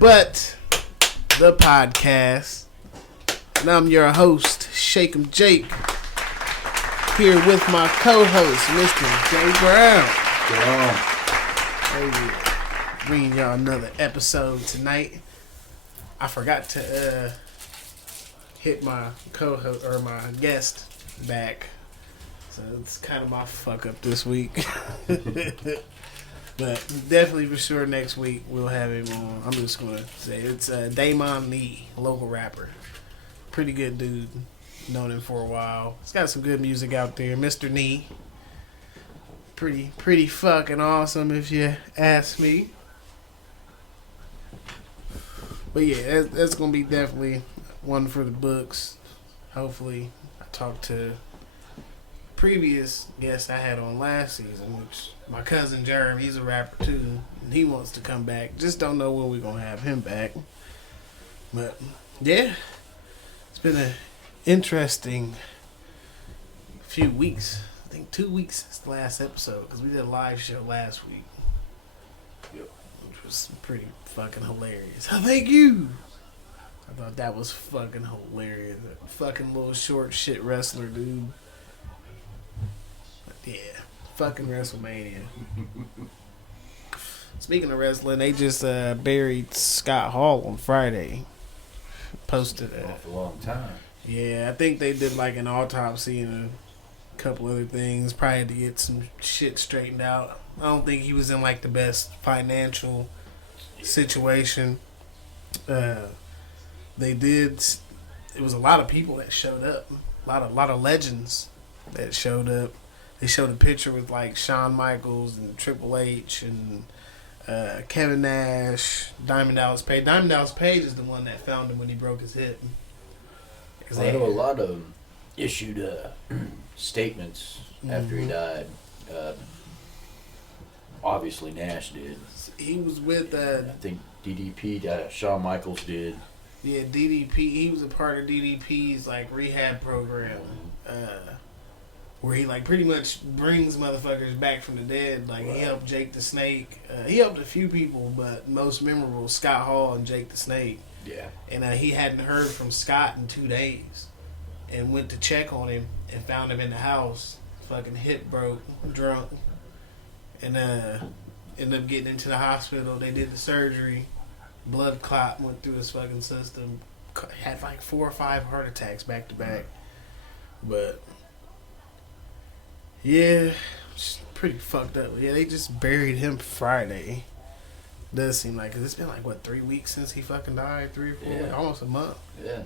but the podcast. And I'm your host, Shake 'em Jake. Here with my co-host, Mr. Jay Brown. Hey, bringing y'all another episode tonight. I forgot to hit my co-host or my guest back, so it's kind of my fuck up this week. But definitely for sure next week we'll have him on. I'm just gonna say it's Damon Nee, local rapper, pretty good dude. Known him for a while. He's got some good music out there. Mr. Nee, pretty fucking awesome if you ask me. But yeah, that's gonna be definitely one for the books. Hopefully, I talked to previous guest I had on last season, which my cousin Jeremy, he's a rapper too, and he wants to come back. Just don't know when we're gonna have him back. But yeah, it's been an interesting few weeks. I think 2 weeks since the last episode, because we did a live show last week. Yep. Which was pretty fucking hilarious. Thank you. I thought that was fucking hilarious. That fucking little short shit wrestler dude. Yeah, fucking WrestleMania. Speaking of wrestling, they just buried Scott Hall on Friday. Posted for a long time. Yeah, I think they did like an autopsy and a couple other things, probably to get some shit straightened out. I don't think he was in like the best financial situation. They did. It was a lot of people that showed up. A lot of legends that showed up. They showed a picture with like Shawn Michaels and Triple H and Kevin Nash, Diamond Dallas Page. Diamond Dallas Page is the one that found him when he broke his hip. I know a lot of them issued statements after he died. Obviously, Nash did. He was with... I think DDP, Shawn Michaels did. Yeah, DDP. He was a part of DDP's like rehab program. Where he like pretty much brings motherfuckers back from the dead. Like He helped Jake the Snake. He helped a few people, but most memorable Scott Hall and Jake the Snake. Yeah. And he hadn't heard from Scott in 2 days, and went to check on him and found him in the house, fucking hip broke, drunk, and ended up getting into the hospital. They did the surgery. Blood clot went through his fucking system. Had like 4 or 5 heart attacks back to back. But yeah, it's pretty fucked up. Yeah, they just buried him Friday. Does seem like, cause it's been like what, 3 weeks since he fucking died, 3 or 4, yeah. Almost a month. Yeah,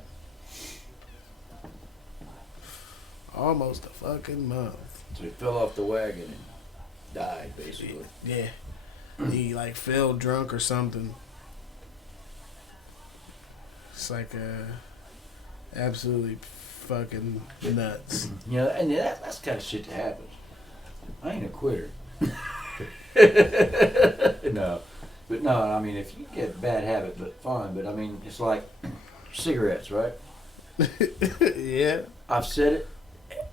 almost a fucking month. So he fell off the wagon and died, basically. Yeah, he like fell drunk or something. It's like absolutely fucking nuts. You know, and that's the kind of shit that happens. I ain't a quitter. No. But no, I mean, if you get a bad habit, but fine. But I mean, it's like cigarettes, right? Yeah. I've said it.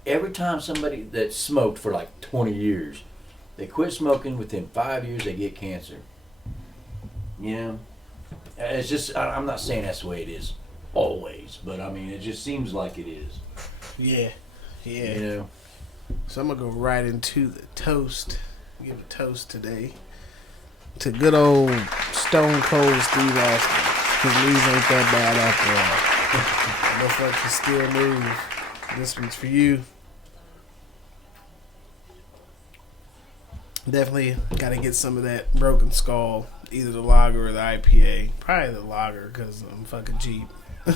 Every time somebody that smoked for like 20 years, they quit smoking, within 5 years they get cancer. You know? It's just, I'm not saying that's the way it is always, but I mean, it just seems like it is. Yeah. Yeah. You know? So I'm going to go right into the toast. Give a toast today to good old Stone Cold Steve Austin. His knees ain't that bad after all. No fuck can still move. This one's for you. Definitely got to get some of that Broken Skull, either the lager or the IPA. Probably the lager because I'm fucking cheap. I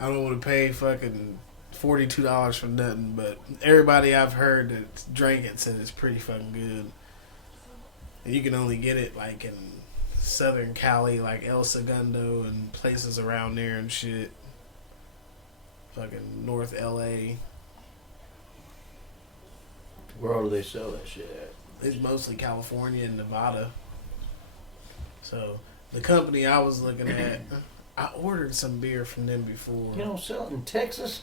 don't want to pay fucking $42 for nothing, but everybody I've heard that drank it said it's pretty fucking good. And you can only get it like in Southern Cali, like El Segundo and places around there and shit. Fucking North LA. Where all do they sell that shit at? It's mostly California and Nevada. So the company I was looking at, I ordered some beer from them before. You don't sell it in Texas?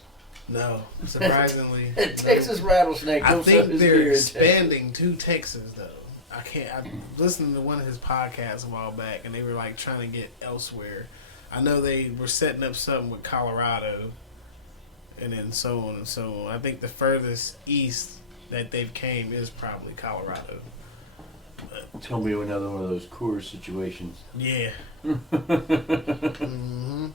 No, surprisingly. Texas Rattlesnake. I think they're expanding to Texas though. I listened to one of his podcasts a while back, and they were like trying to get elsewhere. I know they were setting up something with Colorado, and then so on and so on. I think the furthest east that they've came is probably Colorado. It's gonna be another one of those Coors situations. Yeah. Mm-hmm.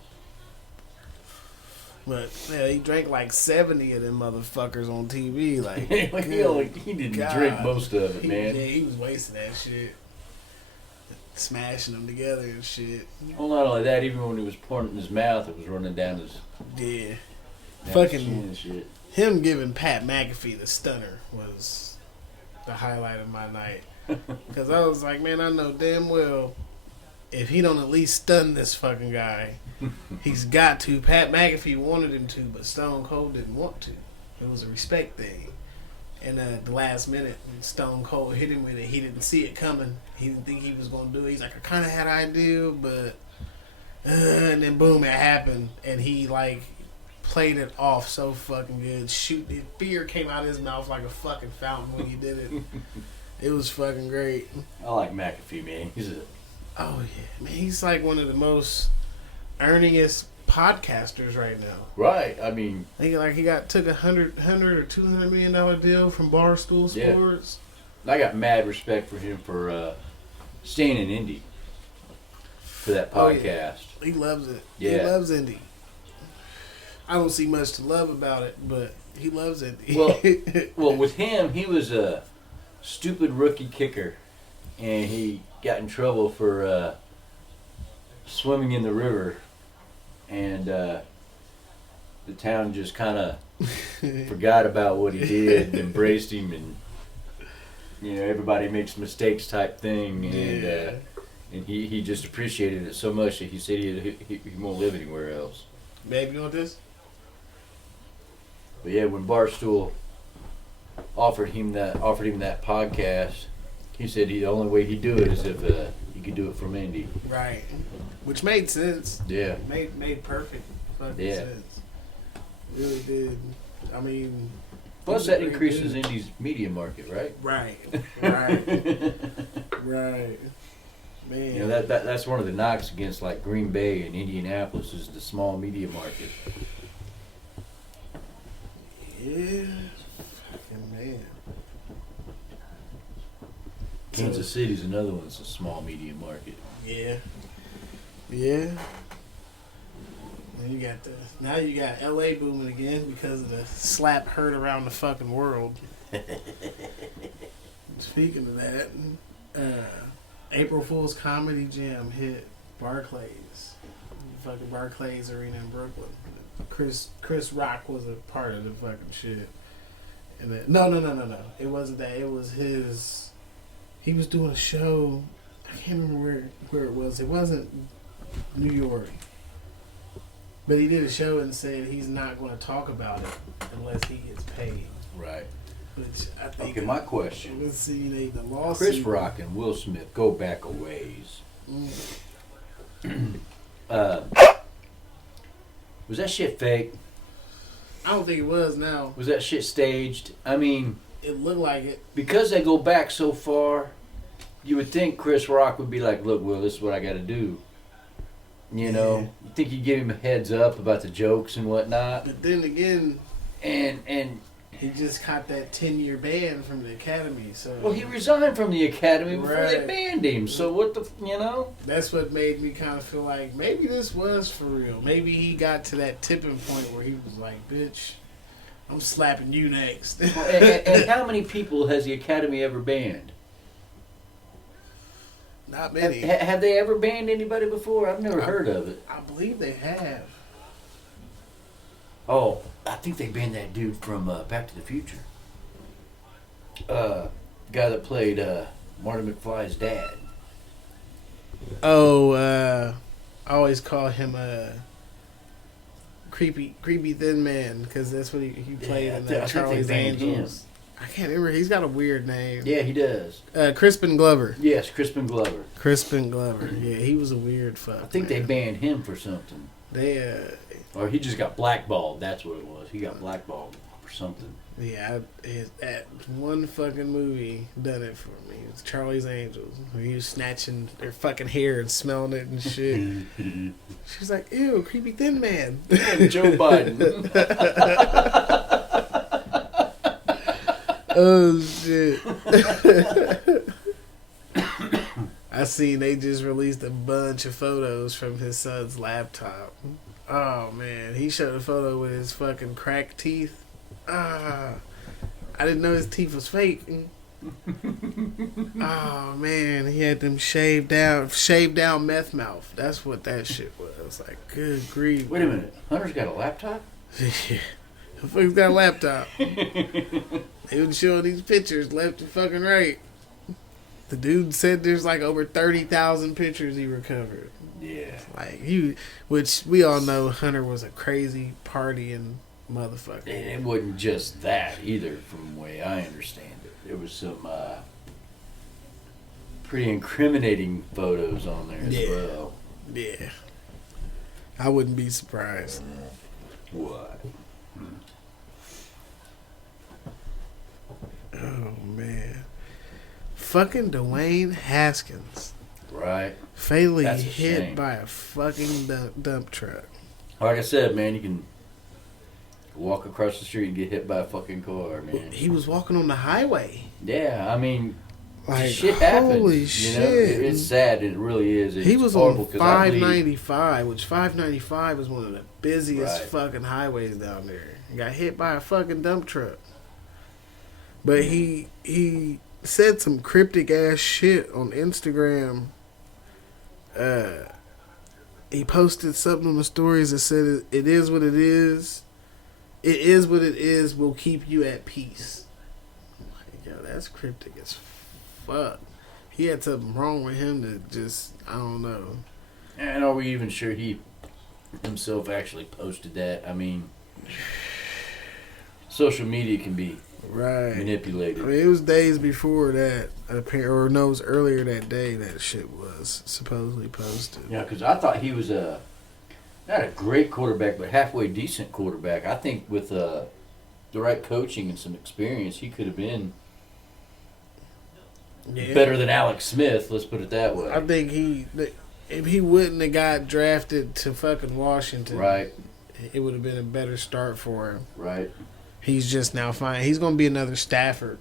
But yeah, he drank like 70 of them motherfuckers on TV. Like he didn't drink most of it, man. Yeah, he was wasting that shit, smashing them together and shit. Well, not only that, even when he was pouring it in his mouth, it was running down his fucking shit. Him giving Pat McAfee the stunner was the highlight of my night. Because I was like, man, I know damn well if he don't at least stun this fucking guy, he's got to. Pat McAfee wanted him to, but Stone Cold didn't want to. It was a respect thing. And at the last minute, when Stone Cold hit him with it, he didn't see it coming. He didn't think he was going to do it. He's like, I kind of had an idea, but... and then boom, it happened. And he, like, played it off so fucking good. Fear came out of his mouth like a fucking fountain when he did it. It was fucking great. I like McAfee, man. Oh, yeah. Man, he's like one of the most earningest podcasters right now. Right. I mean... He took a $100 or $200 million deal from Barstool Sports. Yeah. I got mad respect for him for staying in Indy for that podcast. Oh, yeah. He loves it. Yeah. He loves Indy. I don't see much to love about it, but he loves Indy. Well, with him, he was a stupid rookie kicker, and he got in trouble for swimming in the river, and the town just kind of forgot about what he did and embraced him, and everybody makes mistakes type thing, and he just appreciated it so much that he said he won't live anywhere else. Babe, you want this? But yeah, when Barstool offered him that podcast, he said the only way he'd do it is if he could do it from Indy. Right. Which made sense. Yeah. Made perfect fucking sense. Really did. I mean... Plus that increases Indy's media market, right? Right. Right. Man. That's one of the knocks against like Green Bay and Indianapolis is the small media market. Yeah. Fucking man. Kansas City's another one that's a small media market. Yeah. And now you got LA booming again because of the slap heard around the fucking world. Speaking of that, April Fool's Comedy Jam hit Barclays. Fucking Barclays Arena in Brooklyn. Chris Rock was a part of the fucking shit. And no. It wasn't that. It was his... He was doing a show. I can't remember where it was. It wasn't New York. But he did a show and said he's not going to talk about it unless he gets paid. Right. Which I think... Okay, my question. Let's see, the lawsuit... Chris Rock and Will Smith go back a ways. Was that shit fake? I don't think it was now. Was that shit staged? I mean... It looked like it. Because they go back so far, you would think Chris Rock would be like, look, Will, this is what I got to do. You think you give him a heads up about the jokes and whatnot. But then again... And he just caught that 10-year ban from the Academy, so... Well, he resigned from the Academy before they banned him, so what the... That's what made me kind of feel like maybe this was for real. Maybe he got to that tipping point where he was like, bitch, I'm slapping you next. and how many people has the Academy ever banned? Not many. Have they ever banned anybody before? I've never heard of it. I believe they have. Oh, I think they banned that dude from Back to the Future. Guy that played Marty McFly's dad. Oh, I always call him a creepy thin man because that's what he played in Charlie's Angels. I can't remember. He's got a weird name. Yeah, he does. Crispin Glover. Yes, Crispin Glover. Crispin Glover. Yeah, he was a weird fuck. I think they banned him for something. They or he just got blackballed. That's what it was. He got blackballed for something. Yeah, that one fucking movie done it for me. It's Charlie's Angels. Where he was snatching their fucking hair and smelling it and shit. She's like, ew, creepy thin man. Joe Biden. Oh, shit. I seen they just released a bunch of photos from his son's laptop. Oh, man. He showed a photo with his fucking cracked teeth. I didn't know his teeth was fake. Oh man, he had them shaved down meth mouth. That's what that shit was. Like, good grief. Wait a minute, Hunter's got a laptop? Yeah, the fuck's got a laptop. They would show these pictures left and fucking right. The dude said there's like over 30,000 pictures he recovered. Yeah. Like which we all know Hunter was a crazy partying motherfucker. And it wasn't just that either, from the way I understand it. There was some pretty incriminating photos on there as well. Yeah. I wouldn't be surprised. What? Oh, man. Fucking Dwayne Haskins. Right. Fatally That's a hit shame. by a fucking dump truck. Like I said, man, you can walk across the street and get hit by a fucking car, man. He was walking on the highway. Yeah, I mean, Like, shit happens. holy you shit. know? It's sad. It really is. It's He was horrible on 'cause I believe- 595, which 595 is one of the busiest Right. fucking highways down there. He got hit by a fucking dump truck. But he said some cryptic ass shit on Instagram. He posted something on the stories that said, "It is what it is. It is what it is. Will keep you at peace." I'm like, yo, that's cryptic as fuck. He had something wrong with him that just, I don't know. And are we even sure he himself actually posted that? I mean, social media can be Right. manipulated. I mean, it was days before that, or no, it was earlier that day that shit was supposedly posted. Yeah, because I thought he was not a great quarterback, but halfway decent quarterback. I think with the right coaching and some experience, he could have been Yeah. better than Alex Smith. Let's put it that way. I think if he wouldn't have got drafted to fucking Washington, Right, it would have been a better start for him. right. He's just now fine. He's going to be another Stafford.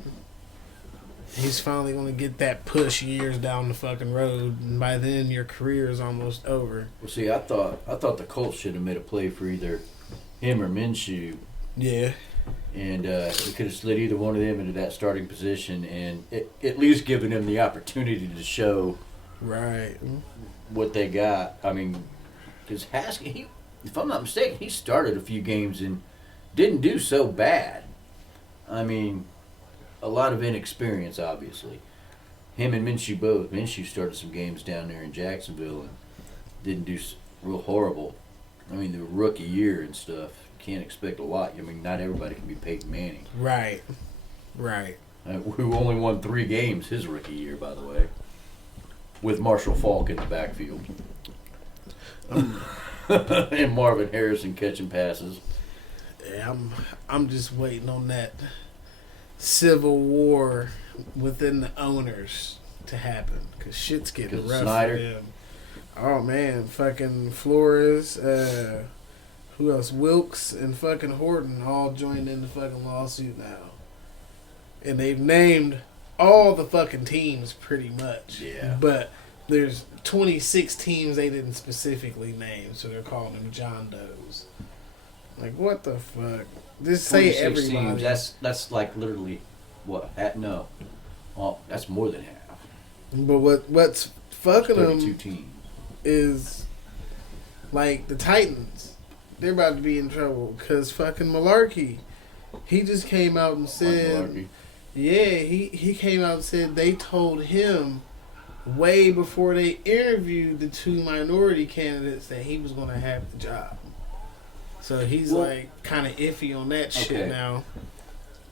He's finally going to get that push years down the fucking road, and by then your career is almost over. Well, see, I thought the Colts should have made a play for either him or Minshew, Yeah. and he could have slid either one of them into that starting position, and at least given them the opportunity to show Right. what they got. I mean, because Haskins, if I'm not mistaken, he started a few games and didn't do so bad. I mean, a lot of inexperience, obviously. Him and Minshew both. Minshew started some games down there in Jacksonville and didn't do real horrible. I mean, the rookie year and stuff, can't expect a lot. I mean, not everybody can be Peyton Manning. Right. Right. Who only won 3 games his rookie year, by the way, with Marshall Faulk in the backfield. And Marvin Harrison catching passes. Yeah, I'm just waiting on that civil war within the owners to happen, because shit's getting 'Cause rough Snyder? for them. Oh man, fucking Flores, who else? Wilkes and fucking Horton all joined in the fucking lawsuit now, and they've named all the fucking teams pretty much. Yeah. But there's 26 teams they didn't specifically name, so they're calling them John Does. Like, what the fuck? Just say 26 everybody. teams, that's like literally what? No, that's more than half. But what's fucking 32 them teams. is, like, the Titans. They're about to be in trouble because fucking Malarkey, he just came out and said, Malarkey. yeah, he came out and said they told him way before they interviewed the 2 minority candidates that he was going to have the job. So he's Well, like kind of iffy on that shit okay. now.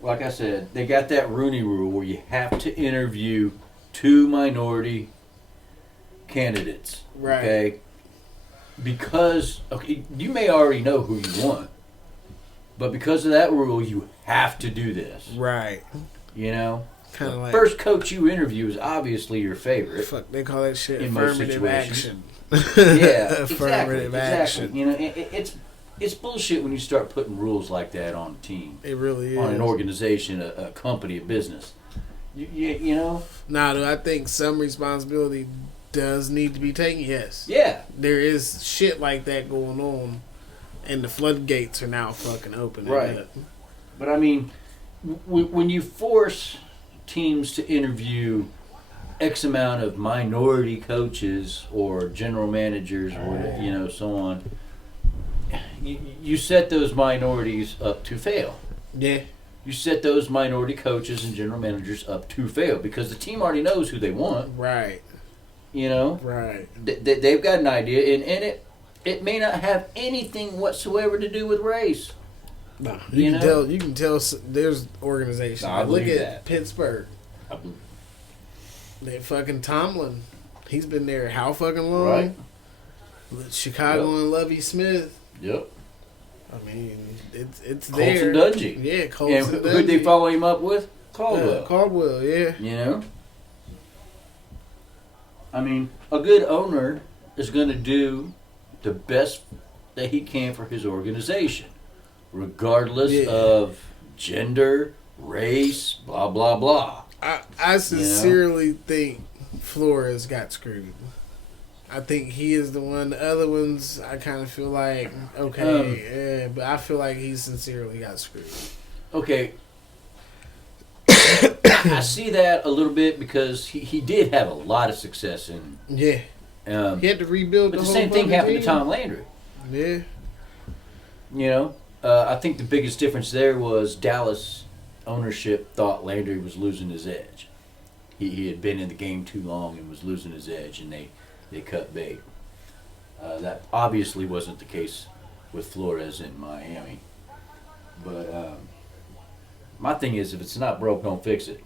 Like I said, they got that Rooney Rule where you have to interview 2 minority candidates. Right. Okay. Because you may already know who you want, But because of that rule, you have to do this. Right. You know? Kind of The like first coach you interview is obviously your favorite. fuck. They call that shit in most affirmative situations. action. Yeah, affirmative action. Exactly. You know, it's bullshit when you start putting rules like that on a team, It really is. on an organization, a company, a business. You know? Nah, dude, I think some responsibility does need to be taken. Yes. Yeah. There is shit like that going on, and the floodgates are now fucking open. Right. But I mean, when you force teams to interview X amount of minority coaches or general managers or so on, you set those minorities up to fail. Yeah. You set those minority coaches and general managers up to fail because the team already knows who they want. Right. You know? Right. They've got an idea, and it may not have anything whatsoever to do with race. No, you can tell. There's organizations. No, I Look believe at that. Pittsburgh. That fucking Tomlin. He's been there how fucking long? Right. Chicago and Lovie Smith. Yep. I mean, it's Colts there. and Dungy. Yeah, Colts And and Dungy. who'd they follow him up with? Caldwell. Caldwell, yeah. You know? I mean, a good owner is going to do the best that he can for his organization, regardless of gender, race, blah, blah, blah. I sincerely think Flores got screwed. I think he is the one. The other ones, I kind of feel like, okay, but I feel like he sincerely got screwed. Okay. I see that a little bit because he did have a lot of success in. Yeah. He had to rebuild but the the whole same thing happened team. to Tom Landry. Yeah. You know, I think the biggest difference there was Dallas ownership thought Landry was losing his edge. He had been in the game too long and was losing his edge, and they cut bait. That obviously wasn't the case with Flores in Miami. But my thing is, if it's not broke, don't fix it.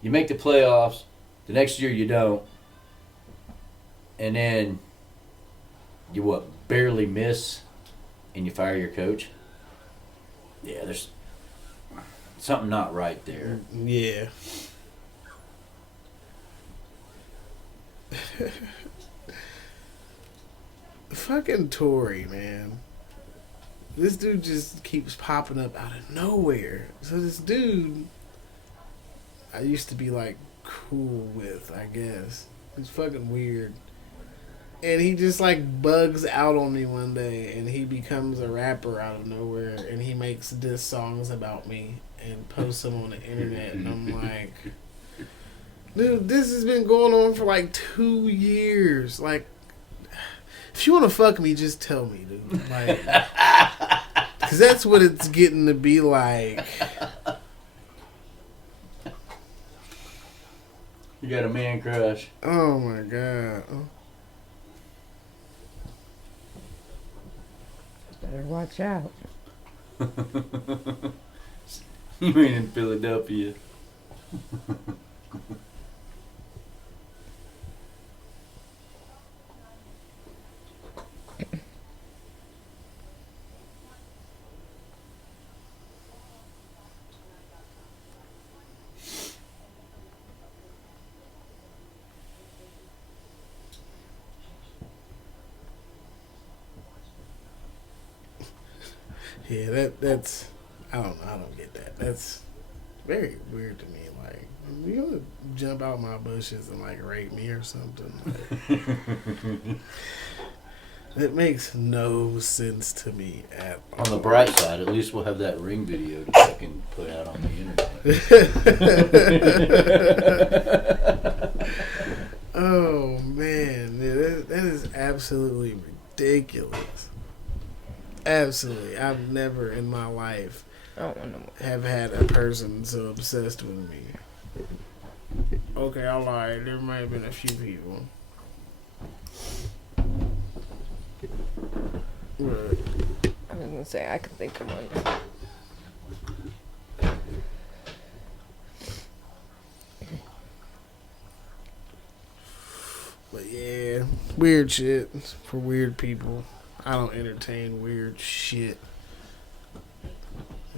You make the playoffs, the next year you don't, and then you barely miss, and you fire your coach. Yeah, there's something not right there. Yeah. Fucking Tory, man. This dude just keeps popping up out of nowhere. So this dude, I used to be like cool with, I guess. He's fucking weird. And he just like bugs out on me one day and he becomes a rapper out of nowhere and he makes diss songs about me and posts them on the internet and I'm like, dude, this has been going on for like 2 years. Like, if you want to fuck me, just tell me, dude. Like, because that's what it's getting to be like. You got a man crush. Oh my god. Better watch out. You mean in Philadelphia? Yeah, that's I don't get that. That's very weird to me. Like, you gonna jump out my bushes and like rape me or something? Like, it makes no sense to me at all. On the bright side, at least we'll have that ring video to fucking put out on the internet. Oh man, that is absolutely ridiculous. Absolutely, I've never in my life have had a person so obsessed with me. Okay, I lied. There might have been a few people. Right. I was gonna say I could think of one. But yeah, weird shit for weird people. I don't entertain weird shit.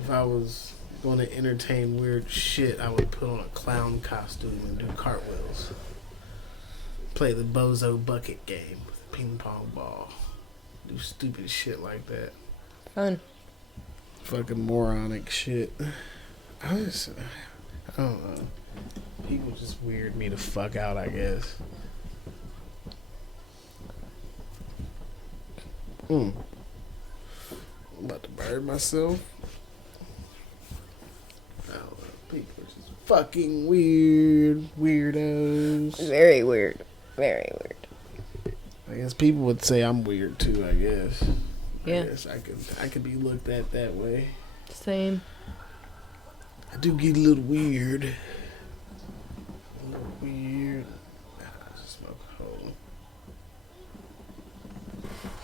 if I was going to entertain weird shit, I would put on a clown costume and do cartwheels. Play the bozo bucket game with a ping pong ball. Do stupid shit like that. Fun. Fucking moronic shit. I don't know. People just weird me the fuck out, I guess. I'm about to burn myself. I don't know. People are just fucking weird. Weirdos. Very weird. Very weird. I guess people would say I'm weird too, I guess. Yeah. I guess I could be looked at that way. Same. I do get a little weird. A little weird. I just smoke a hole.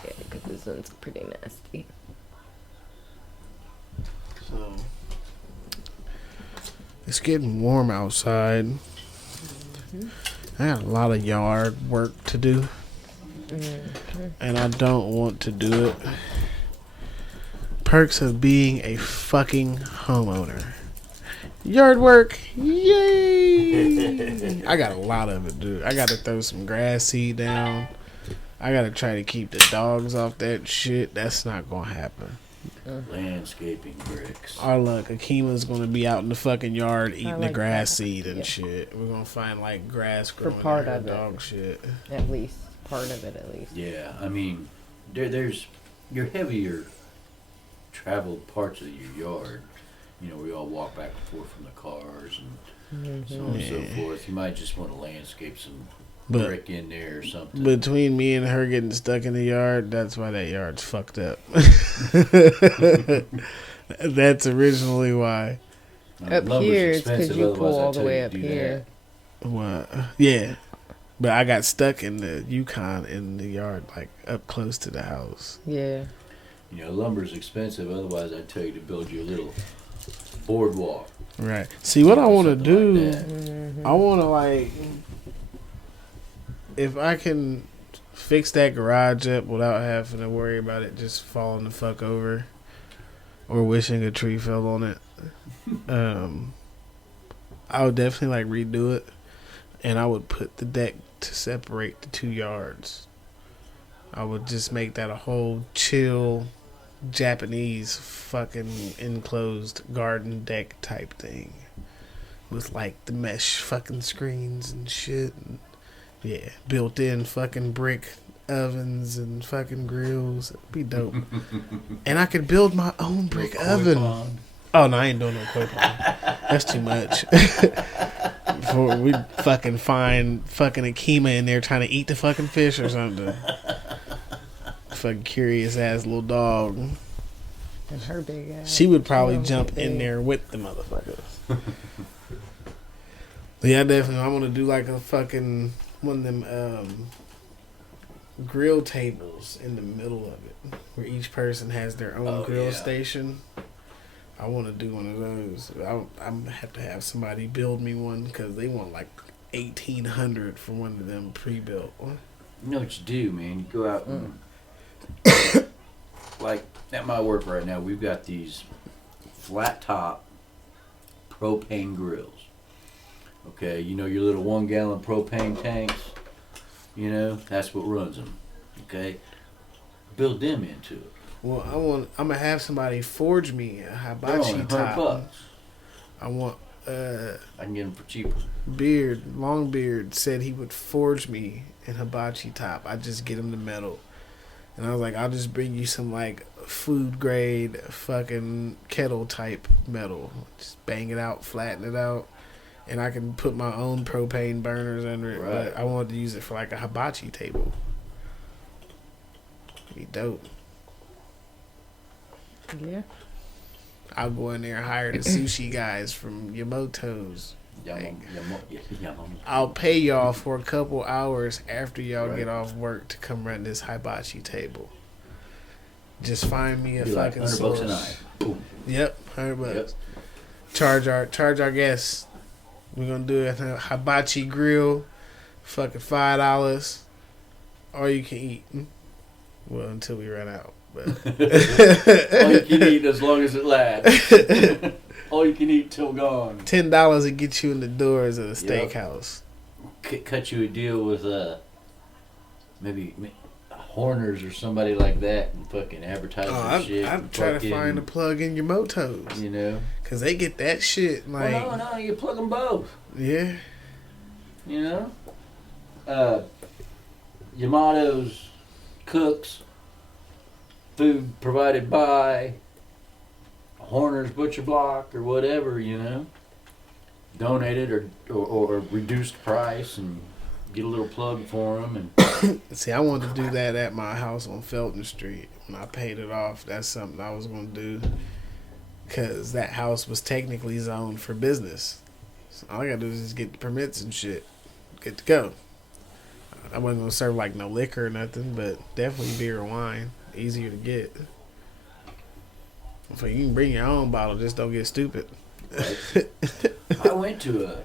Yeah, because this one's pretty nasty. So it's getting warm outside. I got a lot of yard work to do. And I don't want to do it. Perks of being a fucking homeowner. Yard work, yay! I got a lot of it, dude. I got to throw some grass seed down. I got to try to keep the dogs off that shit. That's not going to happen. Landscaping bricks. Our luck, Akima's going to be out in the fucking yard eating the like grass that. seed and Yeah. shit. We're going to find like grass growing part there, of it. dog shit. At least. Part of it, at least. Yeah, I mean, there's your heavier traveled parts of your yard. You know, we all walk back and forth from the cars and so on and so Yeah. forth. You might just want to landscape some But brick in there or something. between me and her getting stuck in the yard, that's why that yard's fucked up. That's originally why. Up Lumber's here, it's because expensive, you otherwise pull I'd all the tell way you up to do here. What? Yeah. But I got stuck in the Yukon in the yard, like up close to the house. Yeah. that. You know, lumber's expensive, otherwise I'd tell you to build you a little boardwalk. Right. See, what I want to Something do, like that. I want to, like, if I can fix that garage up without having to worry about it just falling the fuck over or wishing a tree fell on it, I would definitely, like, redo it. And I would put the deck to separate the 2 yards. I would just make that a whole chill Japanese fucking enclosed garden deck type thing. With like the mesh fucking screens and shit. And yeah, built in fucking brick ovens and fucking grills. It'd be dope. And I could build my own brick Little koi oven. pond. Oh no, I ain't doing no koi pond. That's too much. Before we fucking find fucking Akima in there trying to eat the fucking fish or something. Fucking curious ass little dog. And her big ass. She would probably don't jump get in big. there with the motherfuckers. Yeah, definitely. I want to do like a fucking one of them grill tables in the middle of it, where each person has their own Oh, grill yeah. station. I want to do one of those. I'm have to have somebody build me one because they want like $1,800 for one of them pre-built. You know what you do, man? You go out and like at my work right now, we've got these flat top propane grills. Okay, you know your little 1 gallon propane tanks. You know that's what runs them. Okay, build them into it. Well, I'm gonna have somebody forge me a They're hibachi only top. $100. I want I can get them for cheaper. Longbeard said he would forge me an hibachi top. I just get him the metal. And I was like, I'll just bring you some like food grade fucking kettle type metal. Just bang it out, flatten it out. And I can put my own propane burners under it. Right. But I wanted to use it for like a hibachi table. Be dope. Yeah. I'll go in there and hire the sushi guys from Yamoto's. I'll pay y'all for a couple hours after y'all Right. get off work to come run this hibachi table. Just find me a Be like fucking $100 a source. night. Boom. Yep, $100. Yep. Charge our guests. We're gonna do a hibachi grill, fucking $5. All you can eat. Well, until we run out. But All you can eat as long as it lasts. All you can eat till gone. $10 to get you in the doors of the Yep. steakhouse. Cut you a deal with maybe Horners or somebody like that and fucking advertise your shit. I'd try to find a plug in your motos. You know? Because they get that shit. Like, Well, no, you plug them both. yeah. You know? Yamato's cooks, food provided by Horner's Butcher Block or whatever, you know? Donated or reduced price and get a little plug for them. And See, I wanted to do that at my house on Felton Street. When I paid it off, that's something I was going to do. Because that house was technically zoned for business. So all I got to do is just get the permits and shit. Good to go. I wasn't going to serve like no liquor or nothing, but definitely beer and wine. Easier to get. So you can bring your own bottle, just don't get stupid. I went to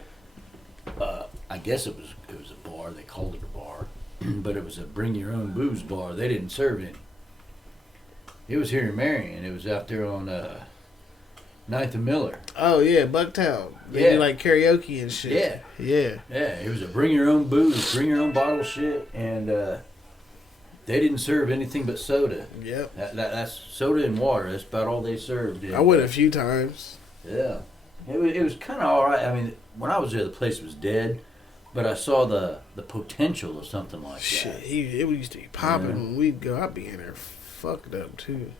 I guess it was a bar. They called it a bar, but it was a bring your own booze bar. They didn't serve any. It was here in Marion. It was out there on 9th and Miller. Oh, yeah, Bucktown. They Yeah. do like karaoke and shit. Yeah. Yeah. Yeah, it was a bring your own booze, bring your own bottle shit, and they didn't serve anything but soda. Yep. That's soda and water. That's about all they served. I went a few times. Yeah, it was kind of all right. I mean, when I was there, the place was dead, but I saw the potential of something like Shit, that. it used to be popping Yeah. when we'd go. I'd be in there fucked up too.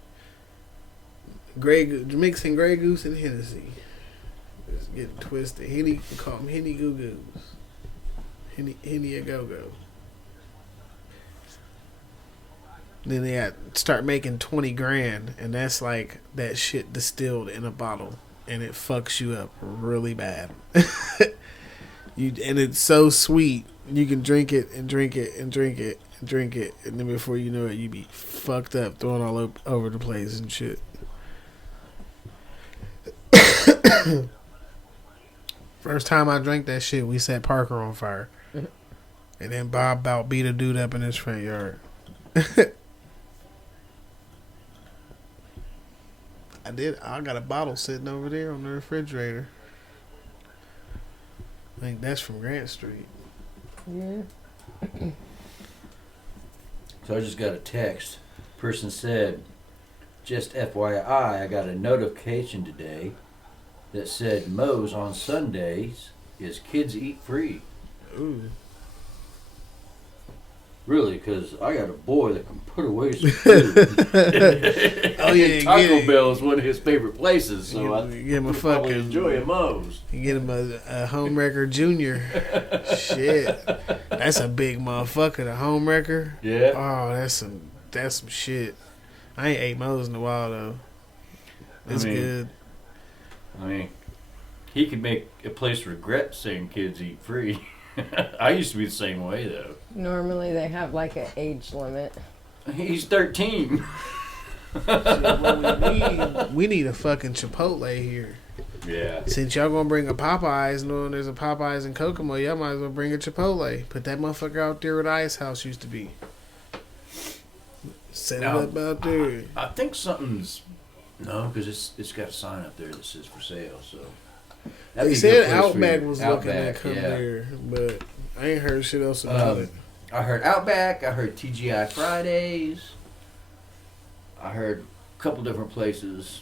Mixing Grey Goose and Hennessy. Just getting twisted. We call them Henny Goo Goos. Henny a Go Go. Then they start making 20 grand, and that's like that shit distilled in a bottle, and it fucks you up really bad. And it's so sweet. You can drink it and drink it and drink it and drink it, and then before you know it, you be fucked up, throwing all over the place and shit. First time I drank that shit, we set Parker on fire, and then Bob about beat a dude up in his front yard. I got a bottle sitting over there on the refrigerator. I think that's from Grant Street. Yeah. So I just got a text. Person said, just FYI, I got a notification today that said Moe's on Sundays is kids eat free. Ooh. Really, because I got a boy that can put away some food. Oh, yeah, Taco Bell is one of his favorite places, so I get him a probably fucking enjoy a Moe's. You get him a home wrecker junior. Shit, that's a big motherfucker. The home wrecker. Yeah. Oh, that's some shit. I ain't ate Moe's in a while though. It's good. I mean, he could make a place regret saying kids eat free. I used to be the same way though. Normally they have like an age limit. He's 13. We need a fucking Chipotle here. Yeah. Since y'all gonna bring a Popeyes, knowing there's a Popeyes in Kokomo, y'all might as well bring a Chipotle. Put that motherfucker out there where the Ice House used to be. Set it up out there. I think something's because it's got a sign up there that says for sale. So that'd They be a said good place for Outback you. was looking to Outback, come yeah. there, but I ain't heard shit else about it. I heard Outback. I heard TGI Fridays. I heard a couple different places.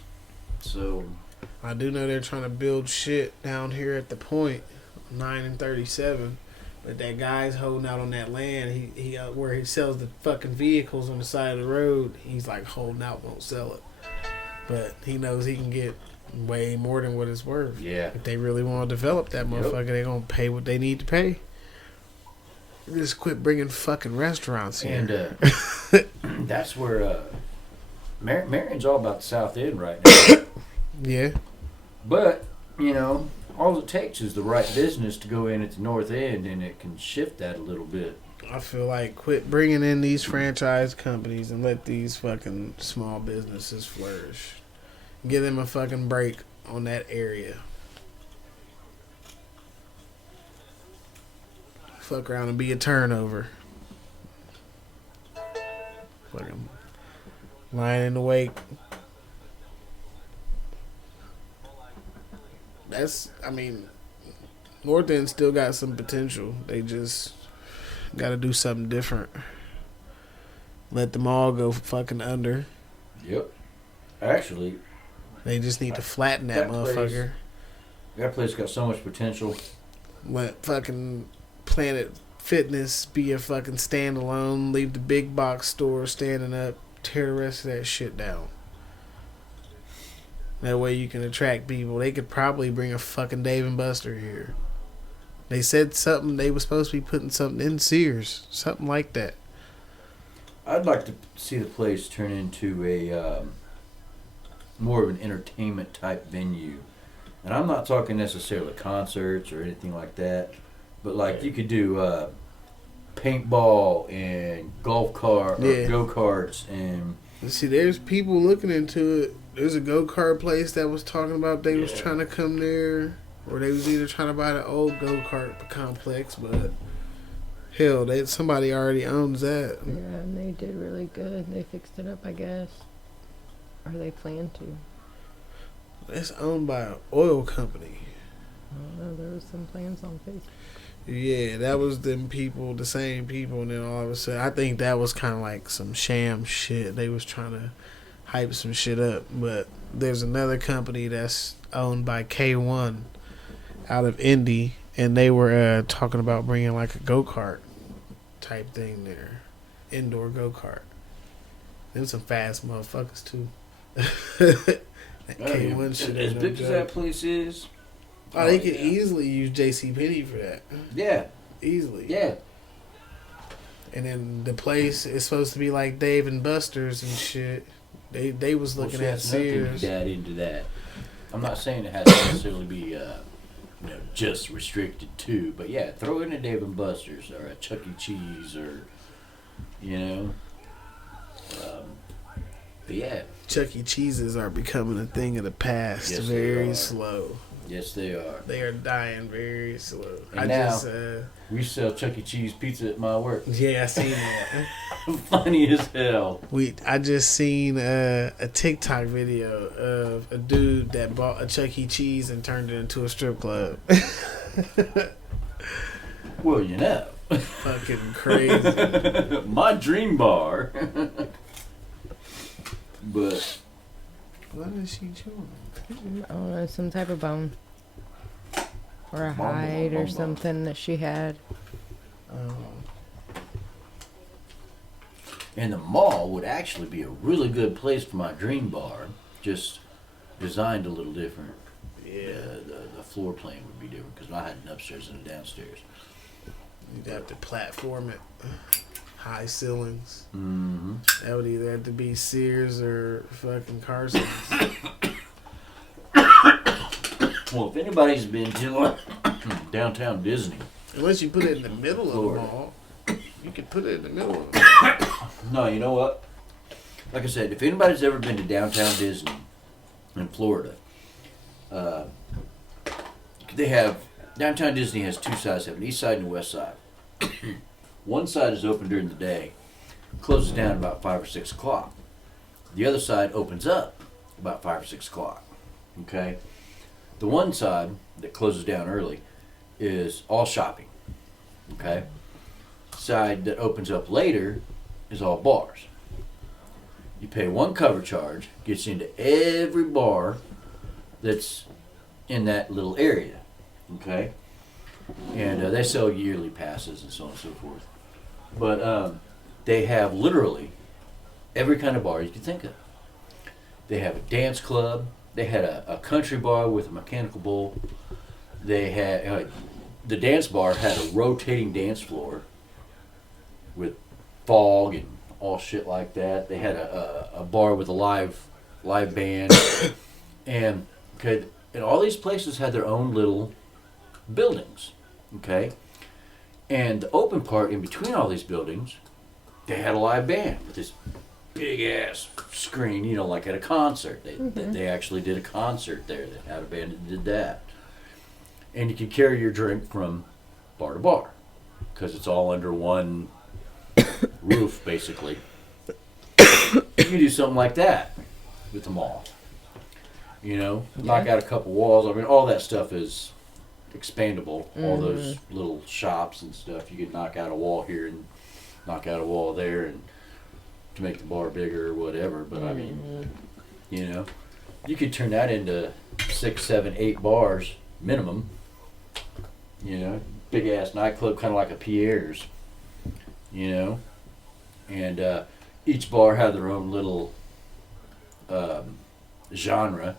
So I do know they're trying to build shit down here at the Point, 9 and 37. But that guy's holding out on that land. He where he sells the fucking vehicles on the side of the road. He's like holding out, won't sell it. But he knows he can get way more than what it's worth. yeah. If they really want to develop that motherfucker, they're gonna pay what they need to pay. Just quit bringing fucking restaurants here. And that's where Marion's all about the South End right now. Yeah. But, all it takes is the right business to go in at the North End, and it can shift that a little bit. I feel like quit bringing in these franchise companies and let these fucking small businesses flourish. Give them a fucking break on that area. Fuck around and be a turnover. Fucking lying in the wake. I mean, North End still got some potential. They just got to do something different. Let them all go fucking under. Yep. Actually, They just need to flatten that motherfucker. That place got so much potential. Let fucking Planet Fitness be a fucking standalone. Leave the big box store standing up. Tear the rest of that shit down. That way you can attract people. They could probably bring a fucking Dave and Buster here. They said something. They were supposed to be putting something in Sears. Something like that. I'd like to see the place turn into a more of an entertainment type venue. And I'm not talking necessarily concerts or anything like that. But like you could do paintball and golf cart or go-karts and... See, there's people looking into it. There's a go-kart place that was talking about they was trying to come there. Or they was either trying to buy the old go-kart complex, but hell, somebody already owns that. Yeah, and they did really good. They fixed it up, I guess. Or they plan to. It's owned by an oil company. I don't know, there was some plans on Facebook. Yeah, that was them people, the same people, and then all of a sudden, I think that was kind of like some sham shit. They was trying to hype some shit up, but there's another company that's owned by K1 out of Indy, and they were talking about bringing like a go-kart type thing there, indoor go-kart. Them some fast motherfuckers too. That K1 shit. As big as that place is. Oh, they could easily use JCPenney for that. Yeah. Easily. Yeah. And then the place is supposed to be like Dave and Buster's and shit. They was looking at Sears. Add into that. I'm not saying it has to necessarily be just restricted to, but yeah, throw in a Dave and Buster's or a Chuck E. Cheese or but yeah. Chuck E. Cheeses are becoming a thing of the past. Yes, very slow. Yes, they are. They are dying very slow. And we sell Chuck E. Cheese pizza at my work. Yeah, I seen that. Funny as hell. I just seen a TikTok video of a dude that bought a Chuck E. Cheese and turned it into a strip club. Well, fucking crazy. My dream bar. But what is she chewing? I don't know, some type of bone. Or a hide or something that she had. And the mall would actually be a really good place for my dream bar. Just designed a little different. Yeah. The floor plan would be different because I had an upstairs and a downstairs. You'd have to platform it. High ceilings. Mm-hmm. That would either have to be Sears or fucking Carson's. Well, if anybody's been to downtown Disney. Unless you put it in the middle of the mall. You could put it in the middle of it. No, you know what? Like I said, if anybody's ever been to downtown Disney in Florida, they have... Downtown Disney has two sides. They have an east side and a west side. One side is open during the day, closes down about 5 or 6 o'clock. The other side opens up about 5 or 6 o'clock. Okay? The one side that closes down early is all shopping. Okay? Side that opens up later is all bars. You pay one cover charge, gets into every bar that's in that little area. Okay? And they sell yearly passes and so on and so forth. But they have literally every kind of bar you can think of. They have a dance club. They had a country bar with a mechanical bull. They had the dance bar had a rotating dance floor with fog and all shit like that. They had a bar with a live band, and all these places had their own little buildings. Okay, and the open part in between all these buildings, they had a live band with this big ass screen, like at a concert. They actually did a concert there. They had a band that did that. And you could carry your drink from bar to bar because it's all under one roof, basically. could do something like that with the mall. You know, knock out a couple walls. I mean, all that stuff is expandable. All those little shops and stuff, you could knock out a wall here and knock out a wall there, and to make the bar bigger or whatever. But I mean, you know, you could turn that into 6, 7, 8 bars minimum. You know, big ass nightclub, kind of like a Pierre's. You know, and each bar had their own little genre,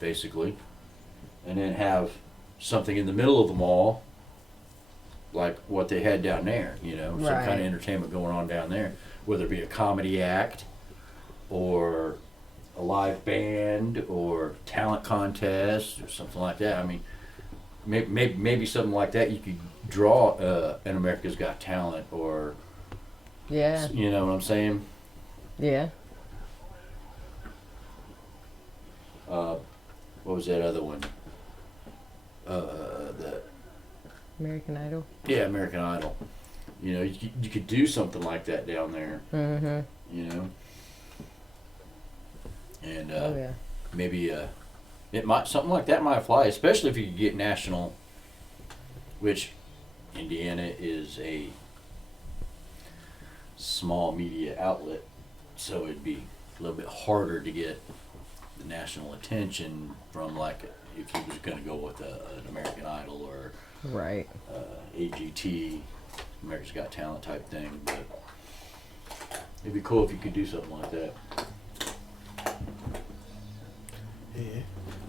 basically, and then have something in the middle of the mall, like what they had down there, you know, some kind of entertainment going on down there, whether it be a comedy act or a live band or talent contest or something like that. I mean, maybe something like that you could draw an America's Got Talent or, you know what I'm saying? Yeah. What was that other one? The American Idol. Yeah, American Idol. You know, you could do something like that down there. You know, and maybe something like that might fly, especially if you could get national. Which Indiana is a small media outlet, so it'd be a little bit harder to get the national attention from, like, if he was going to go with an American Idol or AGT, America's Got Talent type thing. But it'd be cool if you could do something like that. Yeah.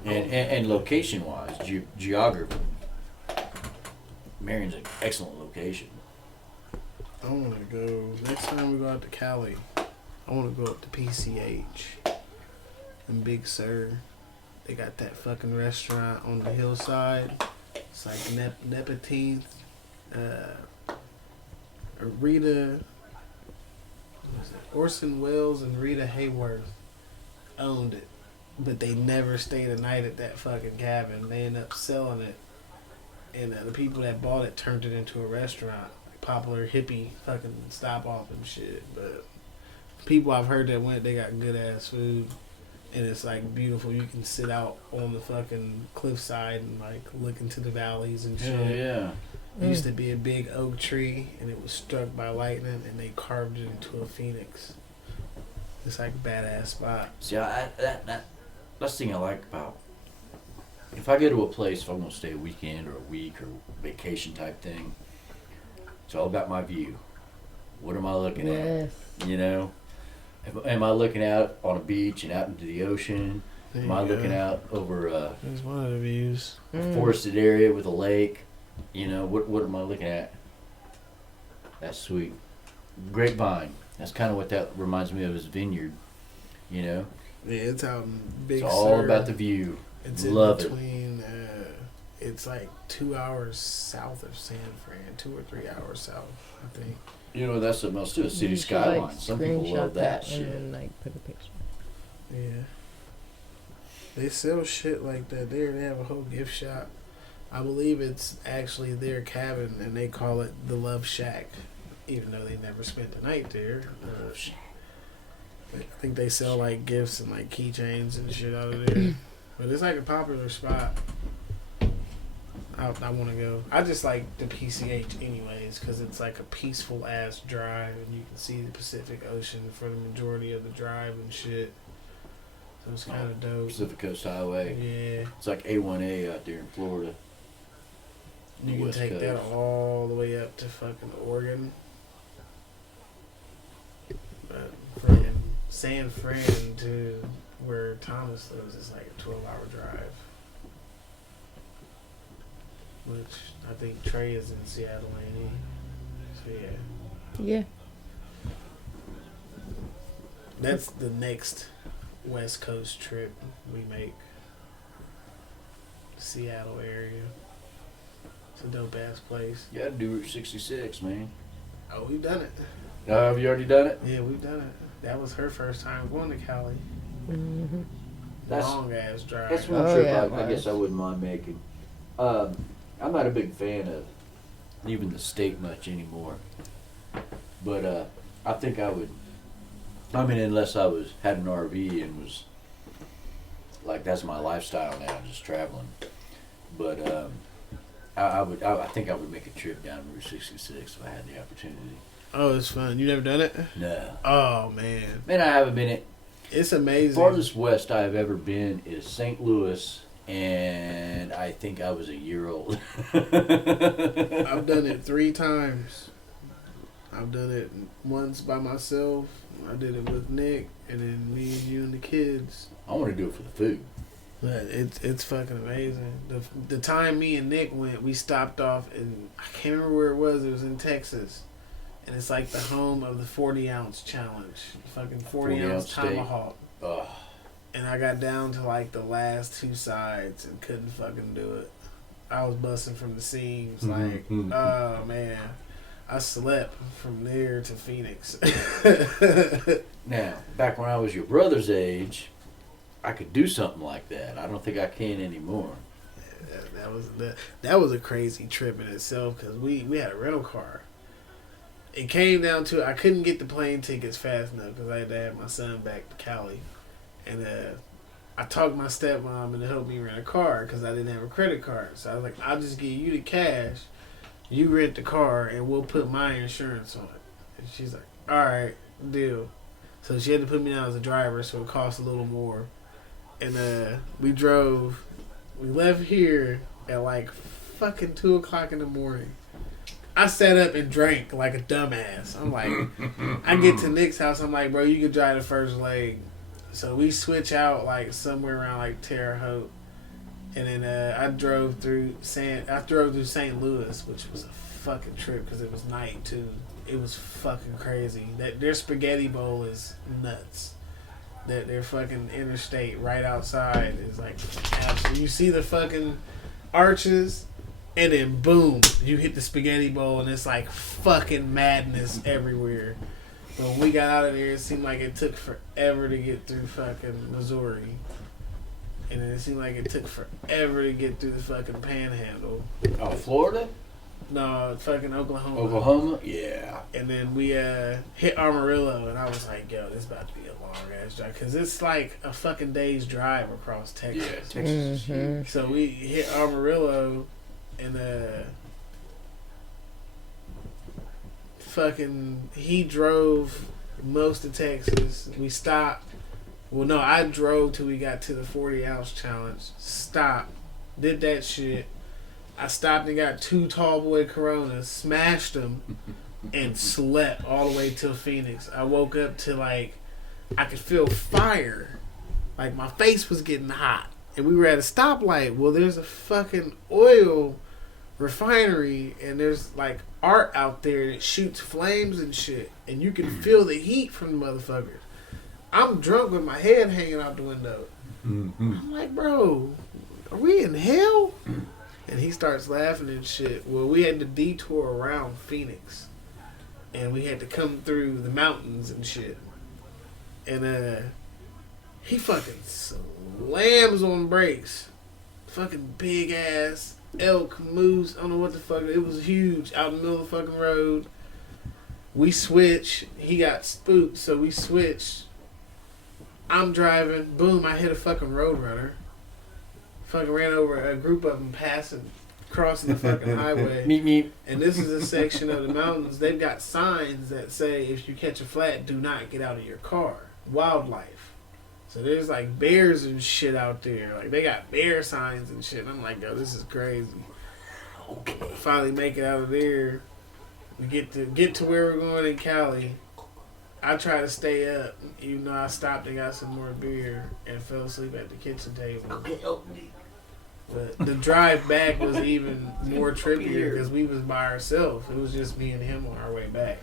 And location wise, geography, Marion's an excellent location. I want to go next time we go out to Cali. I want to go up to PCH and Big Sur. They got that fucking restaurant on the hillside. It's like Nepentine. Rita, Orson Welles and Rita Hayworth owned it, but they never stayed a night at that fucking cabin. They ended up selling it, and the people that bought it turned it into a restaurant, popular hippie fucking stop off and shit. But people I've heard that went, they got good ass food. And it's like beautiful. You can sit out on the fucking cliffside and like look into the valleys and shit. Yeah. It used to be a big oak tree and it was struck by lightning and they carved it into a phoenix. It's like a badass spot. See, that's the thing I like about, if I go to a place, if I'm going to stay a weekend or a week or vacation type thing, it's all about my view. What am I looking at? You know? Am I looking out on a beach and out into the ocean? Am I looking out over That's one of the views. A forested area with a lake? You know, what am I looking at? That's sweet. Grapevine. That's kind of what that reminds me of, is vineyard. You know? Yeah, it's out in Big Sur. It's all about the view. It's Love in between, it's like 2 hours south of San Fran, 2 or 3 hours south, I think. You know, that's something else too, a city skyline. Like, some people love that shit. And then, like, put a picture. Yeah. They sell shit like that there. They have a whole gift shop. I believe it's actually their cabin, and they call it the Love Shack, even though they never spent the night there. I think they sell, like, gifts and, like, keychains and shit out of there. But it's, like, a popular spot. I want to go. I just like the PCH anyways because it's like a peaceful ass drive and you can see the Pacific Ocean for the majority of the drive and shit. So it's kind of dope. Pacific Coast Highway. Yeah. It's like A1A out there in Florida. You can take that all the way up to fucking Oregon. But from San Fran to where Thomas lives is like a 12-hour drive. Which I think Trey is in Seattle, ain't he? So yeah. Yeah. That's the next West Coast trip we make. Seattle area. It's a dope ass place. You gotta do Route 66, man. Oh, we've done it. Have you already done it? Yeah, we've done it. That was her first time going to Cali. That's long ass drive. That's one trip I guess I wouldn't mind making. I'm not a big fan of leaving the state much anymore, but I think I would I mean, unless I had an RV and was like, that's my lifestyle now, just traveling. But I think I would make a trip down Route 66 if I had the opportunity. Oh, it's fun. You never done it? No. Oh man, Man, I haven't been it. it's amazing. Farthest west I've ever been is St. Louis, and I think I was a year old. I've done it 3 times. I've done it once by myself. I did it with Nick, and then me and you and the kids. I want to do it for the food. But it's fucking amazing. The time me and Nick went, we stopped off, and I can't remember where it was. It was in Texas, and it's like the home of the 40-ounce challenge. Fucking 40-ounce tomahawk. Ugh. And I got down to like the last 2 sides and couldn't fucking do it. I was busting from the seams. Like, oh man. I slept from there to Phoenix. Now, back when I was your brother's age, I could do something like that. I don't think I can anymore. That was a crazy trip in itself because we had a rental car. It came down to I couldn't get the plane tickets fast enough because I had to have my son back to Cali. And I talked my stepmom into help me rent a car because I didn't have a credit card. So I was like, I'll just give you the cash. You rent the car and we'll put my insurance on it. And she's like, alright, deal. So she had to put me down as a driver, so it cost a little more. And we left here at like fucking 2 o'clock in the morning. I sat up and drank like a dumbass. I'm like, I get to Nick's house, I'm like, bro, you can drive the first leg. So we switch out like somewhere around like Terre Haute. And then I drove through St. Louis, which was a fucking trip because it was night too. It was fucking crazy. Their spaghetti bowl is nuts. Their fucking interstate right outside is like absolutely. You see the fucking arches, and then boom, you hit the spaghetti bowl, and it's like fucking madness everywhere. But when we got out of there, it seemed like it took forever to get through fucking Missouri. And then it seemed like it took forever to get through the fucking panhandle. Oh, Florida? No, fucking Oklahoma. Oklahoma? Yeah. And then we hit Amarillo, and I was like, yo, this is about to be a long-ass drive. Because it's like a fucking day's drive across Texas. Yeah, Texas is huge. So we hit Amarillo, and fucking he drove most of Texas. We stopped. Well, no, I drove till we got to the 40-ounce challenge. Stopped. Did that shit. I stopped and got 2 tall boy Coronas, smashed them, and slept all the way till Phoenix. I woke up to like, I could feel fire. Like my face was getting hot. And we were at a stoplight. Well, there's a fucking oil refinery, and there's like art out there that shoots flames and shit. And you can feel the heat from the motherfuckers. I'm drunk with my head hanging out the window. I'm like, bro, are we in hell? And he starts laughing and shit. Well, we had to detour around Phoenix. And we had to come through the mountains and shit. And he fucking slams on brakes. Fucking big ass elk moves. I don't know what the fuck. It was huge out in the middle of the fucking road. We switch. He got spooked, so we switched. I'm driving. Boom, I hit a fucking roadrunner. Fucking ran over a group of them crossing the fucking highway. Meep, meep. And this is a section of the mountains. They've got signs that say, if you catch a flat, do not get out of your car. Wildlife. So there's like bears and shit out there. Like they got bear signs and shit. And I'm like, yo, this is crazy. Okay. Finally make it out of there. We get to where we're going in Cali. I try to stay up, even though I stopped and got some more beer and fell asleep at the kitchen table. But the drive back was even more trippier because we was by ourselves. It was just me and him on our way back.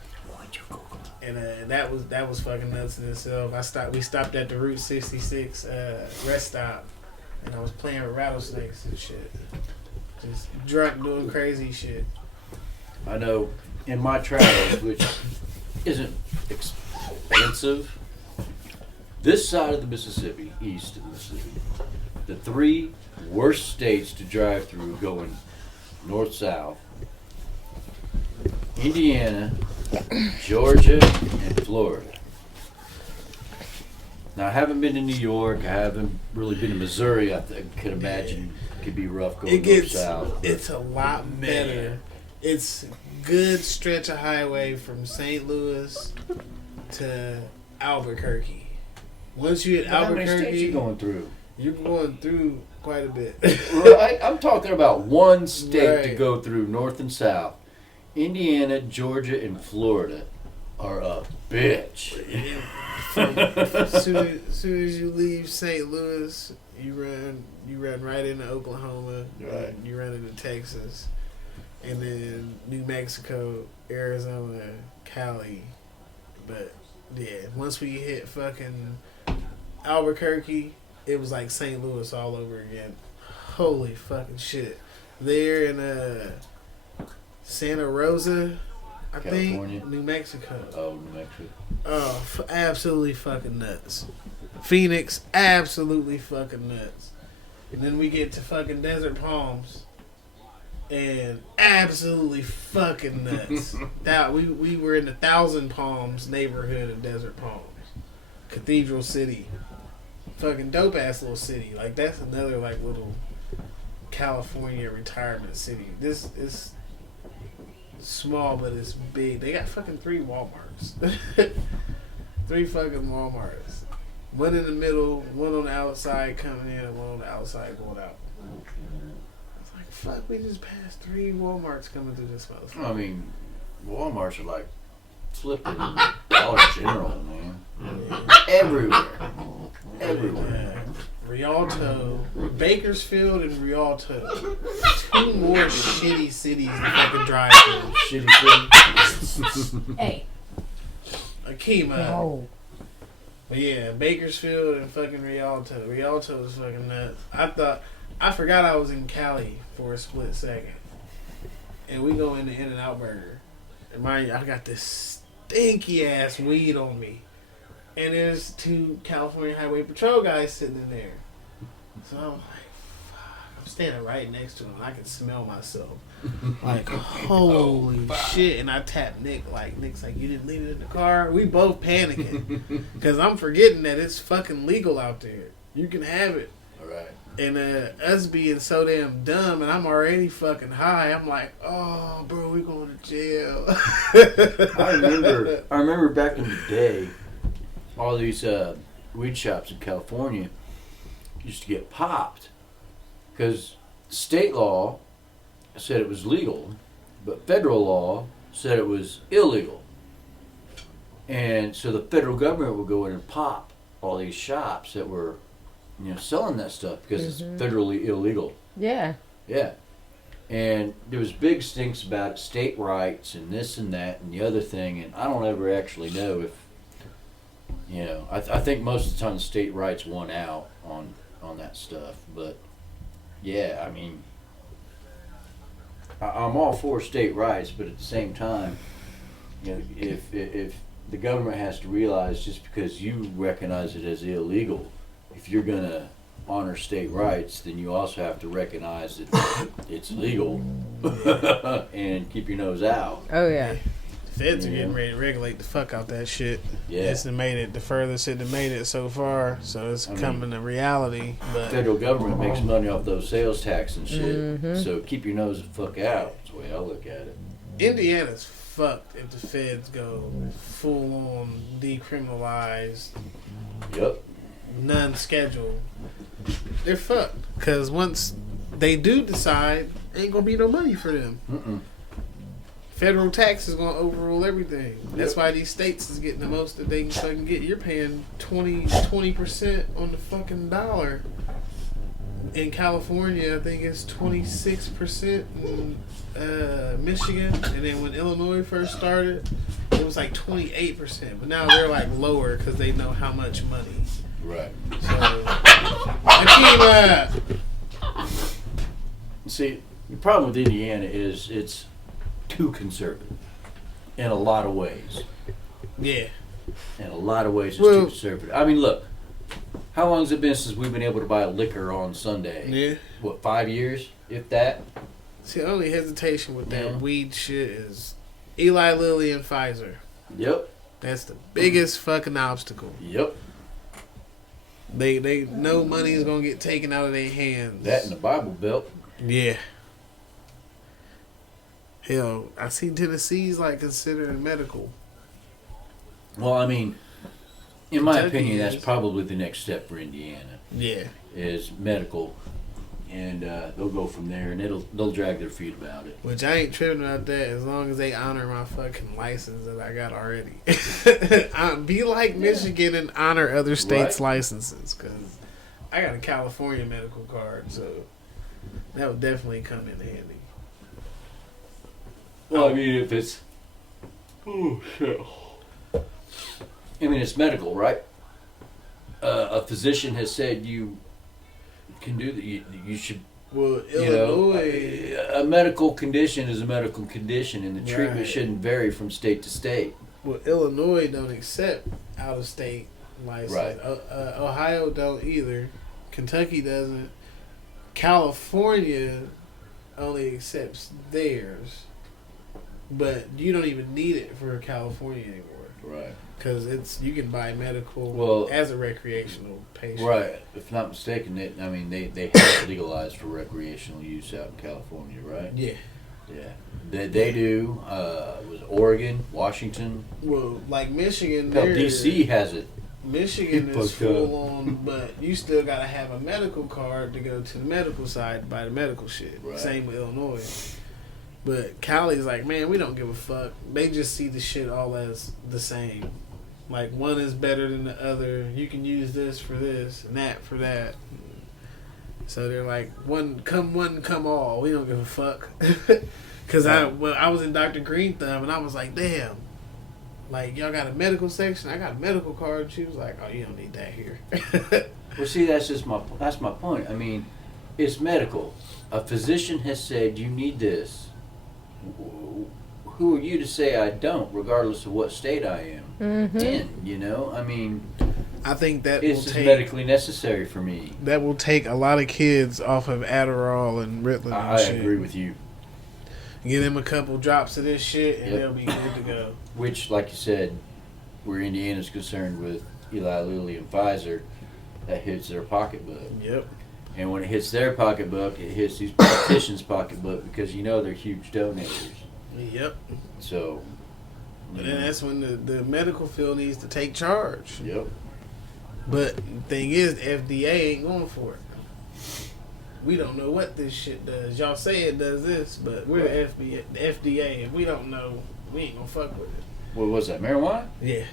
And that was fucking nuts in itself. We stopped at the Route 66 rest stop, and I was playing with rattlesnakes and shit. Just drunk doing crazy shit. I know in my travels, which isn't expensive, this side of the Mississippi, east of the Mississippi, the 3 worst states to drive through going north-south: Indiana, Georgia, and Florida. Now, I haven't been to New York. I haven't really been to Missouri. I could imagine it could be rough going north south. It's a lot better. It's good stretch of highway from St. Louis to Albuquerque. Once you hit Albuquerque, how many states Albuquerque, you going through? you're going through quite a bit. Right, I'm talking about one state to Right. go through, north and south. Indiana, Georgia, and Florida are a bitch. As soon as you leave St. Louis, you run right into Oklahoma. Right. You run into Texas, and then New Mexico, Arizona, Cali. But yeah, once we hit fucking Albuquerque, it was like St. Louis all over again. Holy fucking shit! There in Santa Rosa, I California? think, New Mexico. Oh, New Mexico. Oh, absolutely fucking nuts. Phoenix, absolutely fucking nuts. And then we get to fucking Desert Palms, and absolutely fucking nuts. That we were in the Thousand Palms neighborhood of Desert Palms, Cathedral City, fucking dope ass little city. Like that's another like little California retirement city. This is small, but it's big. They got fucking 3 Walmarts. 3 fucking Walmarts. One in the middle, one on the outside coming in, and one on the outside going out. It's like, fuck, we just passed 3 Walmarts coming through this motherfucker. I mean, Walmarts are like flipping Dollar General, man. Everywhere. Everywhere. Rialto, Bakersfield and Rialto. 2 more shitty cities to fucking drive through. Shitty city. Hey. Akima. No. But yeah, Bakersfield and fucking Rialto. Rialto is fucking nuts. I forgot I was in Cali for a split second. And we go into In-N-Out Burger. And mind you, I got this stinky ass weed on me. And there's 2 California Highway Patrol guys sitting in there. So I'm like, fuck. I'm standing right next to him. I can smell myself. Like, holy shit. And I tap Nick. Like, Nick's like, you didn't leave it in the car? We both panicking. Because I'm forgetting that it's fucking legal out there. You can have it. Alright. And us being so damn dumb, and I'm already fucking high. I'm like, oh, bro, we going to jail. I remember back in the day, all these weed shops in California used to get popped because state law said it was legal, but federal law said it was illegal. And so the federal government would go in and pop all these shops that were, selling that stuff because it's federally illegal. Yeah. Yeah. And there was big stinks about state rights and this and that and the other thing, and I don't ever actually know if, I think most of the time the state rights won out on that stuff. But, yeah, I mean, I'm all for state rights, but at the same time, if the government has to realize just because you recognize it as illegal, if you're going to honor state rights, then you also have to recognize that it's legal and keep your nose out. Oh, yeah. Feds are getting ready to regulate the fuck out that shit. Yeah. It's made it the furthest it made it so far, so it's coming to reality. The But federal government makes money off those sales tax and shit. So keep your nose the fuck out. That's the way I look at it. Indiana's fucked if the feds go full on decriminalized, Yep. none scheduled. They're fucked. Because once they do decide, ain't gonna be no money for them. Mm-mm. Federal tax is gonna overrule everything. That's Yep. why these states is getting the most that they can fucking get. You're paying 20% on the fucking dollar. In California, I think it's 26% in Michigan, and then when Illinois first started, it was like 28%. But now they're like lower because they know how much money. Right. So, Akima! See, the problem with Indiana is it's too conservative in a lot of ways. Yeah. In a lot of ways, it's Well- too conservative. I mean, look, how long has it been since we've been able to buy liquor on Sunday? Yeah. What, 5 years, if that? See, the only hesitation with that Yeah. weed shit is Eli Lilly and Pfizer. Yep. That's the biggest fucking obstacle. Yep. They no money is gonna get taken out of their hands. That in the Bible Belt. Yeah. Hell, I see Tennessee's like considered medical. Well, I mean, in my Kentucky opinion, is. that's probably the next step for Indiana Yeah. is medical, and they'll go from there, and they'll drag their feet about it. Which I ain't tripping about that as long as they honor my fucking license that I got already. Be like Michigan and honor other states' licenses, because I got a California medical card, so that would definitely come in handy. Well, I mean, if it's I mean, it's medical, right? A physician has said you can do that. You should. Well, You know, Illinois, a medical condition is a medical condition, and the treatment Right. shouldn't vary from state to state. Illinois don't accept out of state license. Right. Ohio don't either. Kentucky doesn't. California only accepts theirs, but you don't even need it for California anymore. Right. Because you can buy medical Well, as a recreational patient. Right. If not mistaken, they have it legalized for recreational use out in California, right? Yeah. Yeah. They do. Was Oregon, Washington? Well, like Michigan, Hell, they're- DC has it. Michigan is Fucked full on, but you still gotta have a medical card to go to the medical side to buy the medical shit. Right. Same with Illinois. But Cali's like, man, we don't give a fuck. They just see the shit all as the same. Like, one is better than the other. You can use this for this and that for that. So they're like, one, come all. We don't give a fuck. Because I was in Dr. Green Thumb, and I was like, damn. Like, y'all got a medical section? I got a medical card. She was like, oh, you don't need that here. Well, see, that's my point. I mean, it's medical. A physician has said you need this. Who are you to say I don't, regardless of what state I am in? You know, I mean, I think that it's will just take medically necessary for me. that will take a lot of kids off of Adderall and Ritalin and I shit. agree with you. Give them a couple drops of this shit, and Yep. they'll be good to go. Which, like you said, where Indiana's concerned with Eli Lilly and Pfizer, that hits their pocketbook. Yep. And when it hits their pocketbook, it hits these politicians' pocketbook because you know they're huge donators. Yep. So, But then that's when the medical field needs to take charge. Yep. But the thing is, the FDA ain't going for it. We don't know what this shit does. Y'all say it does this, but we're the FDA, and we don't know. We ain't gonna fuck with it. What was that, marijuana? Yeah.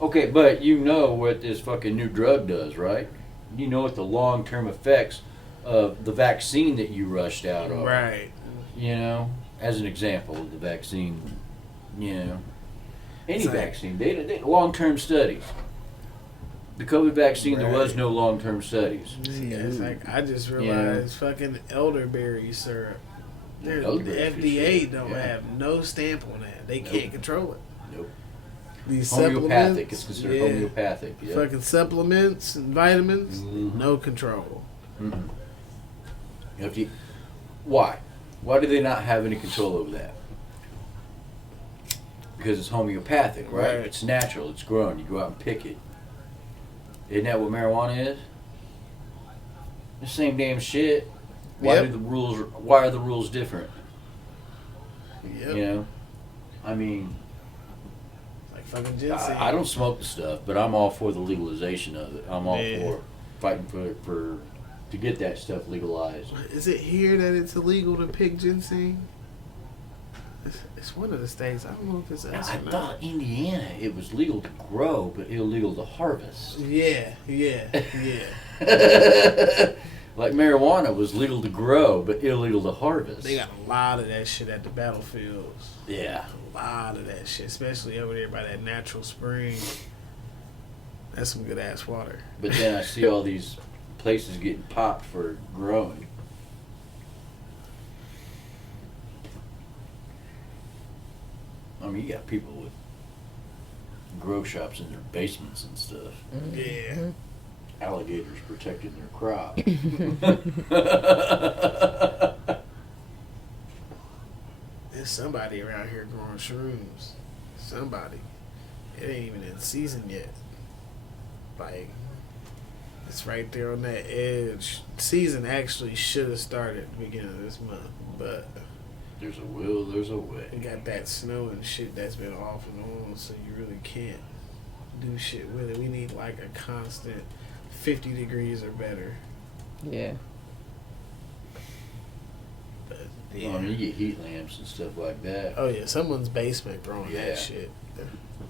Okay, but you know what this fucking new drug does, right? You know what the long-term effects of the vaccine that you rushed out of. Right. You know, as an example of the vaccine, you know, any vaccine, they long-term studies. The COVID vaccine, there was no long-term studies. Yeah, it's like I just realized fucking elderberry syrup. The FDA don't have no stamp on that. They can't control it. Nope. These Homeopathic. supplements, It's considered homeopathic. Yeah. fucking supplements and vitamins, Mhm. no control. Mm-mm. If you, why? Why do they not have any control over that? Because it's homeopathic, right? Right. It's natural. It's grown. You go out and pick it. Isn't that what marijuana is? The same damn shit. Why Yep. do the rules? Why are the rules different? Yep. You know, I mean, Like fucking ginseng. I don't smoke the stuff, but I'm all for the legalization of it. I'm all Yeah. for fighting for to get that stuff legalized. Is it here that it's illegal to pick ginseng? It's one of the states. I don't know if it's us I or not. thought Indiana it was legal to grow, but illegal to harvest. Yeah. Like marijuana was legal to grow, but illegal to harvest. They got a lot of that shit at the battlefields. Yeah. A lot of that shit, especially over there by that natural spring. That's some good ass water. But then I see all these places getting popped for growing. I mean, you got people with grow shops in their basements and stuff. Yeah. Alligators protecting their crop. There's somebody around here growing shrooms. Somebody. It ain't even in season yet. Like, it's right there on that edge. Season actually should have started at the beginning of this month, but There's a will, there's a way. we got that snow and shit that's been off and on, so you really can't do shit with it. We need like a constant 50 degrees or better. Yeah. But Yeah. I mean, you get heat lamps and stuff like that. Oh yeah, someone's basement growing Yeah. that shit.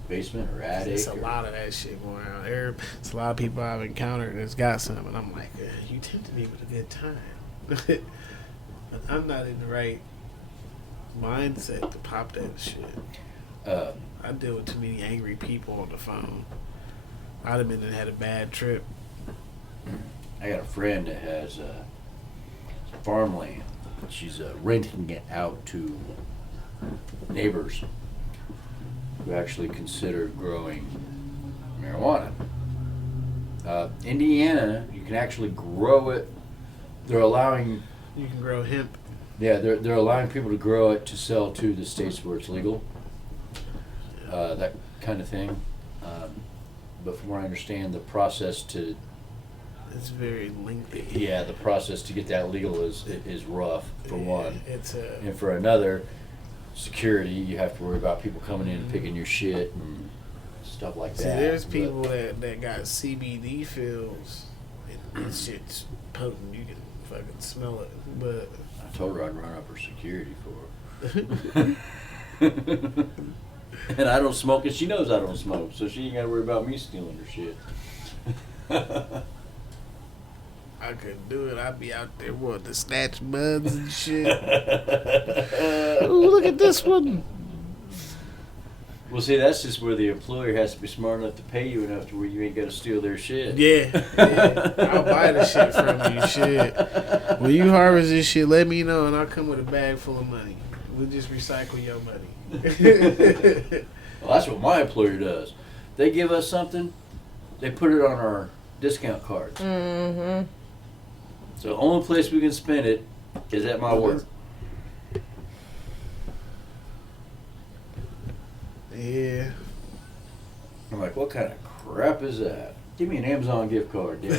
Basement or attic. There's a lot of that shit going around. It's a lot of people I've encountered that's got some, and I'm like, you tempted me with a good time. But I'm not in the right mindset to pop that shit. I deal with too many angry people on the phone. I'd have been and had a bad trip. I got a friend that has farmland. She's renting it out to neighbors who actually consider growing marijuana. Indiana, you can actually grow it. They're allowing, You can grow hemp. yeah, they're allowing people to grow it to sell to the states where it's legal. That kind of thing. But from what I understand, the process to It's very lengthy. yeah, the process to get that legal is rough for one, It's and for another, security. You have to worry about people coming in and picking your shit and stuff like see, that. there's But people that got CBD fields, and that shit's potent. You can fucking smell it. But I told her I'd run up her security for her. And I don't smoke, and she knows I don't smoke, so she ain't got to worry about me stealing her shit. I couldn't do it. I'd be out there wanting to snatch buds and shit. Ooh, look at this one. Well, see, that's just where the employer has to be smart enough to pay you enough to where you ain't got to steal their shit. Yeah. I'll buy the shit from you. Shit. When you harvest this shit, let me know, and I'll come with a bag full of money. We'll just recycle your money. Well, that's what my employer does. They give us something, they put it on our discount cards. Mm-hmm. So the only place we can spend it is at my work. Yeah. I'm like, what kind of crap is that? Give me an Amazon gift card, dude.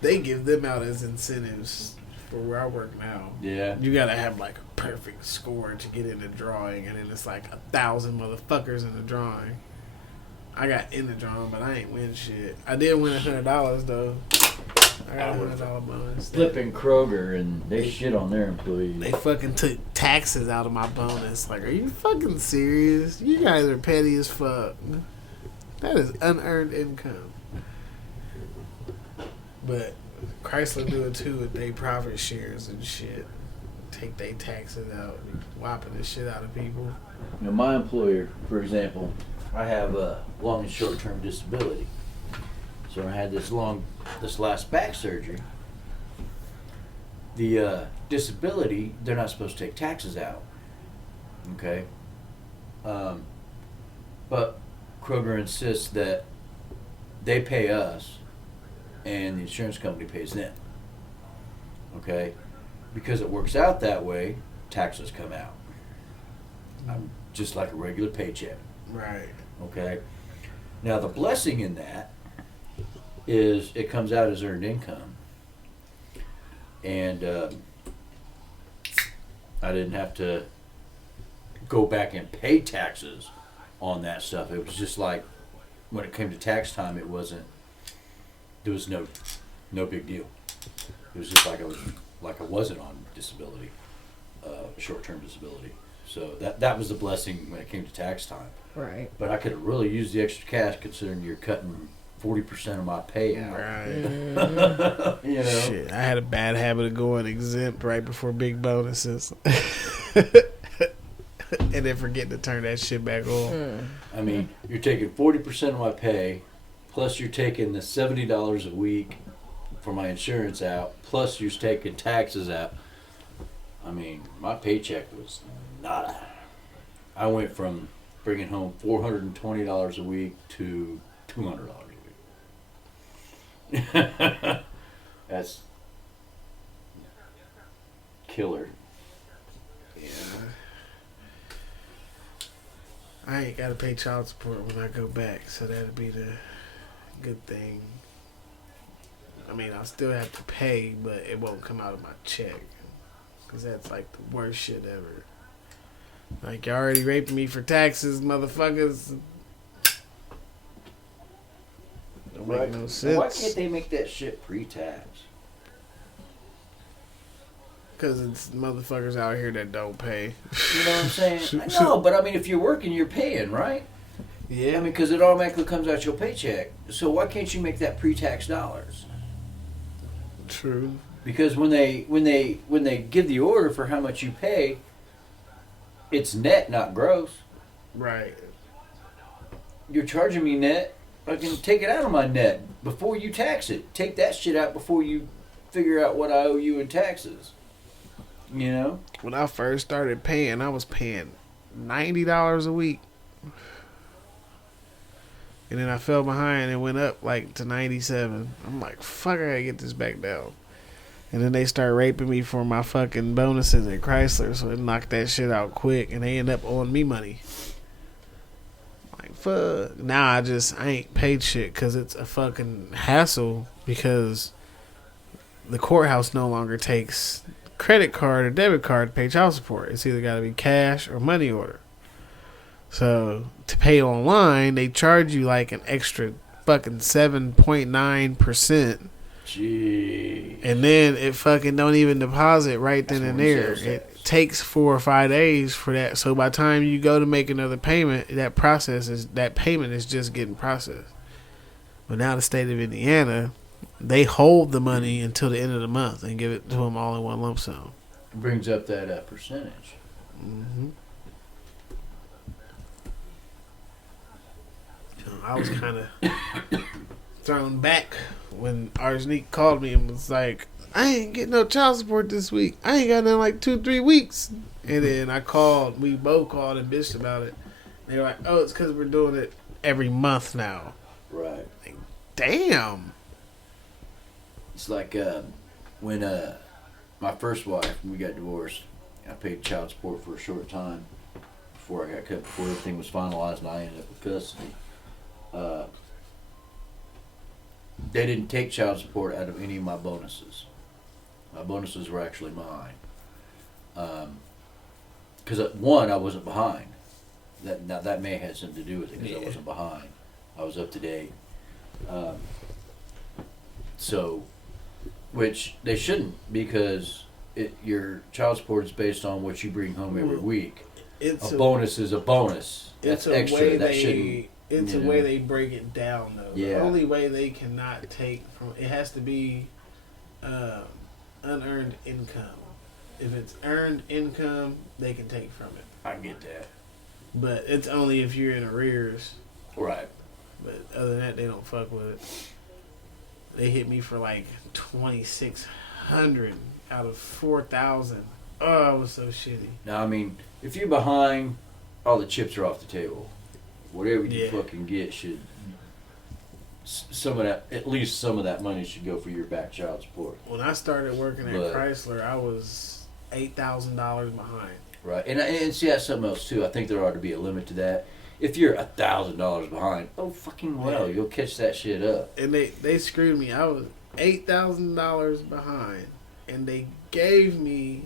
They give them out as incentives for where I work now. Yeah. You gotta have like a perfect score to get in the drawing, and then it's like 1,000 motherfuckers in the drawing. I got in the drawing, but I ain't win shit. I did win $100 though. I got a $100 bonus. Flipping Kroger and they shit on their employees. They fucking took taxes out of my bonus. Like, are you fucking serious? You guys are petty as fuck. That is unearned income. But Chrysler do it too with their profit shares and shit. Take their taxes out, whopping the shit out of people. You know, my employer, for example, I have a long and short-term disability. So when I had this last back surgery, the disability, they're not supposed to take taxes out. Okay? But Kroger insists that they pay us and the insurance company pays them. Okay? Because it works out that way, taxes come out. Just like a regular paycheck. Right. Okay? Now the blessing in that is it comes out as earned income. And I didn't have to go back and pay taxes on that stuff. It was just like when it came to tax time, there was no big deal. It was just like I wasn't on disability, short-term disability. So that was the blessing when it came to tax time. Right. But I could have really used the extra cash considering you're cutting 40% of my pay out. Right. Mm-hmm. You know? Shit, I had a bad habit of going exempt right before big bonuses. And then forgetting to turn that shit back on. I mean, you're taking 40% of my pay, plus you're taking the $70 a week for my insurance out, plus you're taking taxes out. I mean, my paycheck was nada. I went from bringing home $420 a week to $200 a week. That's killer. Yeah. I ain't gotta pay child support when I go back, so that'd be the good thing. I mean, I'll still have to pay, but it won't come out of my check. Because that's like the worst shit ever. Like, you already raping me for taxes, motherfuckers. Don't make no sense. Why can't they make that shit pre-tax? Because it's motherfuckers out here that don't pay. You know what I'm saying? No, but I mean, if you're working, you're paying, right? Yeah. I mean, because it automatically comes out your paycheck. So why can't you make that pre-tax dollars? True. Because when they give the order for how much you pay, it's net, not gross. Right. You're charging me net. I can take it out of my net before you tax it. Take that shit out before you figure out what I owe you in taxes. You know? When I first started paying, I was paying $90 a week. And then I fell behind and went up like to 97. I'm like, fuck, I gotta get this back down. And then they start raping me for my fucking bonuses at Chrysler, so it knocked that shit out quick, and they end up owing me money. Like, fuck. Now I ain't paid shit because it's a fucking hassle because the courthouse no longer takes credit card or debit card to pay child support. It's either gotta be cash or money order. So to pay online, they charge you like an extra fucking 7.9%. Gee. And then it fucking don't even deposit right then and there. It takes 4 or 5 days for that. So by the time you go to make another payment, that payment is just getting processed. But now the state of Indiana, they hold the money until the end of the month and give it to them all in one lump sum. It brings up that percentage. Mm-hmm. I was kind of thrown back when Arsenic called me and was like, I ain't getting no child support this week. I ain't got nothing like 2-3 weeks. And then we both called and bitched about it. They were like, oh, it's because we're doing it every month now. Right. Like, damn. It's like when my first wife, we got divorced, I paid child support for a short time before I got cut, before everything was finalized and I ended up with custody. They didn't take child support out of any of my bonuses. My bonuses were actually mine. Because one, I wasn't behind. That may have had something to do with it because I wasn't behind. I was up to date. So, which they shouldn't, because your child support is based on what you bring home every week. A bonus is a bonus. That's extra. That shouldn't. It's a way they break it down, though. Yeah. The only way they cannot take from it has to be unearned income. If it's earned income, they can take from it. I get that. But it's only if you're in arrears. Right. But other than that, they don't fuck with it. They hit me for like 2,600 out of 4,000. Oh, I was so shitty. Now, I mean, if you're behind, all the chips are off the table. Whatever you fucking get should, some of that, at least some of that money should go for your back child support. When I started working at Chrysler, I was $8,000 behind. Right, and see, that's something else too. I think there ought to be a limit to that. If you're $1,000 behind, oh fucking well, you'll catch that shit up. And they screwed me. I was $8,000 behind, and they gave me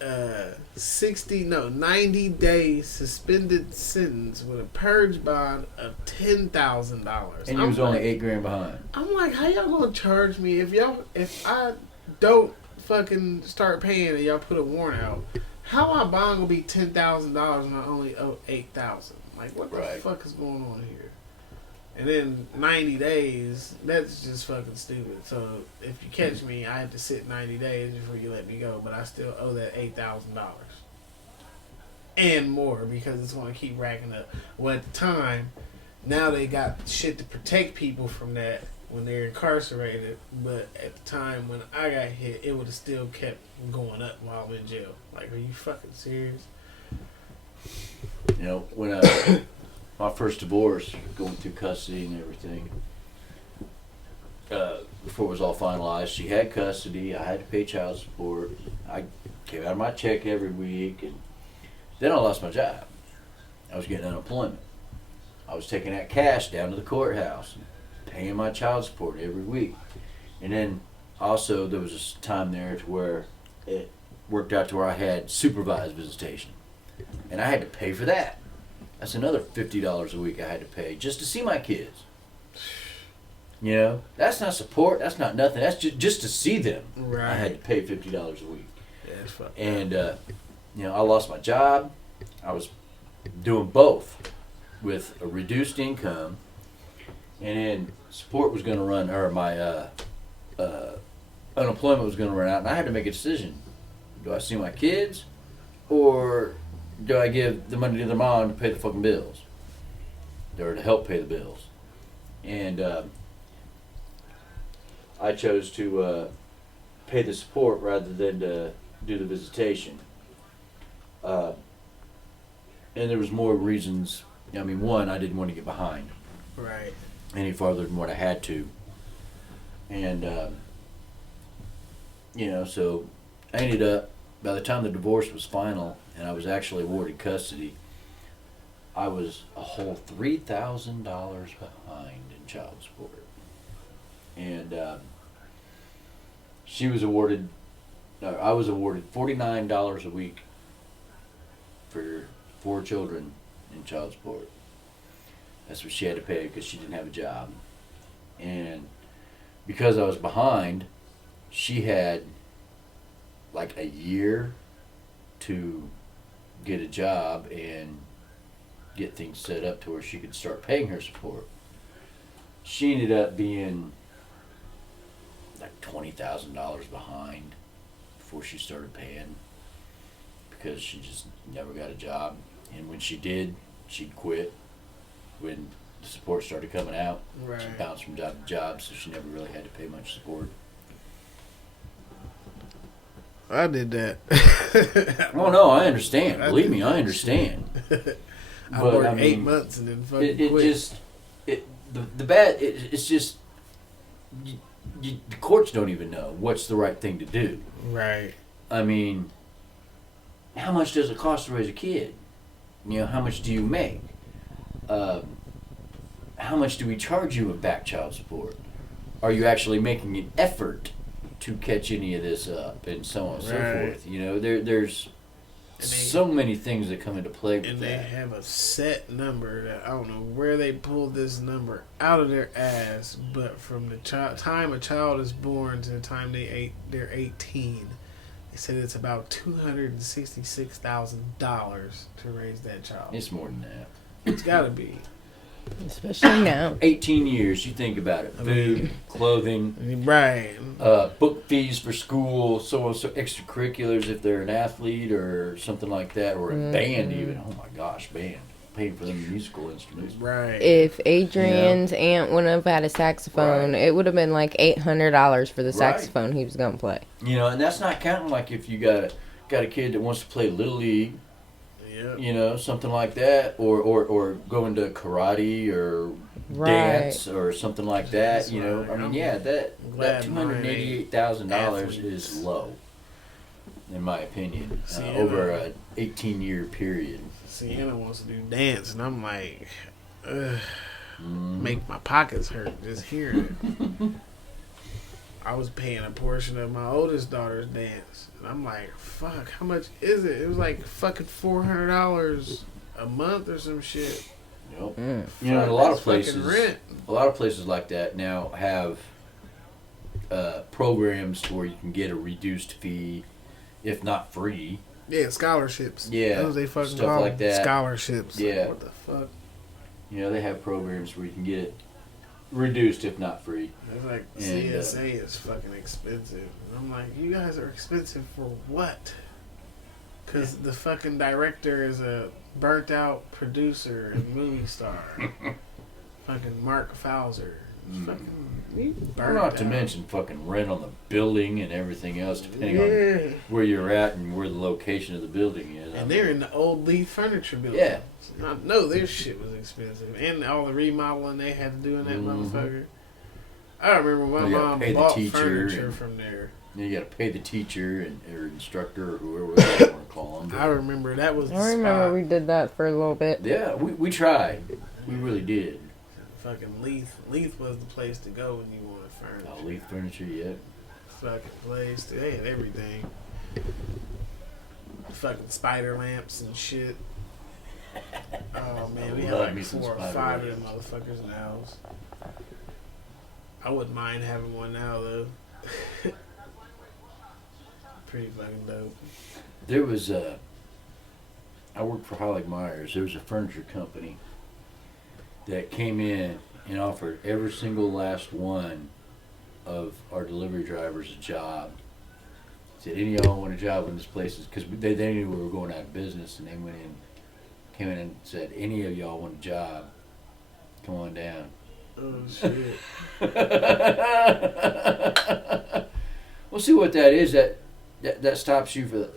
90 days suspended sentence with a purge bond of $10,000. And you was only $8,000 behind. I'm like, how y'all gonna charge me if I don't fucking start paying and y'all put a warrant out? How my bond gonna be $10,000 and I only owe $8,000? Like, what the fuck is going on here? And then 90 days, that's just fucking stupid. So if you catch me, I have to sit 90 days before you let me go, but I still owe that $8,000 and more because it's going to keep racking up. Well, at the time, now they got shit to protect people from that when they're incarcerated, but at the time when I got hit, it would have still kept going up while I'm in jail. Like, are you fucking serious? You know, when my first divorce, going through custody and everything, before it was all finalized, she had custody, I had to pay child support, I came out of my check every week, and then I lost my job. I was getting unemployment. I was taking that cash down to the courthouse, paying my child support every week. And then also there was a time there to where it worked out to where I had supervised visitation. And I had to pay for that. That's another $50 a week I had to pay just to see my kids. You know, that's not support. That's not nothing. That's just to see them. Right. I had to pay $50 a week. Yeah, it's fucked And, you know, I lost my job. I was doing both with a reduced income. And then support was going to run, or my unemployment was going to run out. And I had to make a decision. Do I see my kids, or do I give the money to their mom to pay the fucking bills? Or to help pay the bills? And I chose to pay the support rather than to do the visitation. And there was more reasons. I mean, one, I didn't want to get behind Right. any farther than what I had to. And, you know, so I ended up, by the time the divorce was final and I was actually awarded custody, I was a whole $3,000 behind in child support. And I was awarded $49 a week for 4 children in child support. That's what she had to pay because she didn't have a job. And because I was behind, she had like a year to get a job and get things set up to where she could start paying her support. She ended up being like $20,000 behind before she started paying because she just never got a job. And when she did, she'd quit. When the support started coming out, Right. she bounced from job to job, so she never really had to pay much support. I did that. Oh no, I understand. I Believe did me, I that understand. I But, worked I mean, 8 months and then fucking It quit. just the bad. It's just the courts don't even know what's the right thing to do. Right. I mean, how much does it cost to raise a kid? You know, how much do you make? How much do we charge you in back child support? Are you actually making an effort to catch any of this up, and so on and so Right. forth? You know, there's so many things that come into play with And they that. have a set number that I don't know where they pulled this number out of their ass, but from the time a child is born to the time they're 18, they said it's about $266,000 to raise that child. It's more than that. It's got to be. Especially now. 18 years, you think about it. I Food, mean- clothing, Right. book fees for school, so extracurriculars if they're an athlete or something like that, or a band even. Oh my gosh, band. Paying for them musical instruments. Right. If Adrian's aunt wouldn't have had a saxophone, Right. it would have been like $800 for the Right. saxophone he was gonna play. You know, and that's not counting like if you got a kid that wants to play Little League, Yep. you know, something like that, or go into karate or Right. dance or something like that. That's You know, right. I mean, I'm yeah, that glad $288,000 mine ain't is low, in my opinion, See, over a 18-year period. Sienna wants to do dance, and I'm like, ugh, Mm. make my pockets hurt just hearing it. I was paying a portion of my oldest daughter's dance, and I'm like, fuck, how much is it? It was like fucking $400 a month or some shit. Yep. Mm. You know, Fuck, a lot that's of places, fucking rent. a lot of places like that now have programs where you can get a reduced fee, if not free. Yeah, scholarships. Yeah, Those they fucking stuff call like that. scholarships. Yeah. Like, what the fuck? You know, they have programs where you can get it reduced, if not free. It's like And, CSA is fucking expensive. And I'm like, you guys are expensive for what? Because the fucking director is a burnt out producer and movie star. Fucking Mark Fowler. Mm. Fucking, he Or burnt not to out. mention fucking rent on the building and everything else, depending on Yeah. where you're at and where the location of the building is. And they're in the old Lee furniture building. Yeah. I know their shit was expensive. And all the remodeling they had to do in that Mhm. motherfucker. I remember my You gotta mom pay the bought teacher furniture and- from there. You got to pay the teacher or instructor or whoever they want to call them. I remember that was the I remember spot. we did that for a little bit. Yeah, we tried. We really did. Fucking Leith. Leith was the place to go when you wanted furniture. Oh, Leaf Furniture, yeah. Fucking place. They had everything. Fucking spider lamps and shit. Oh man, we had Love like me some 4 or spider 5 of lamps. them motherfuckers in the house. I wouldn't mind having one now though. Pretty fucking dope. There was I worked for Holly Myers. There was a furniture company that came in and offered every single last one of our delivery drivers a job. Said, any of y'all want a job in this place? Because they knew we were going out of business, and they came in and said, any of y'all want a job? Come on down. Oh shit. Well, see what that is. That stops you for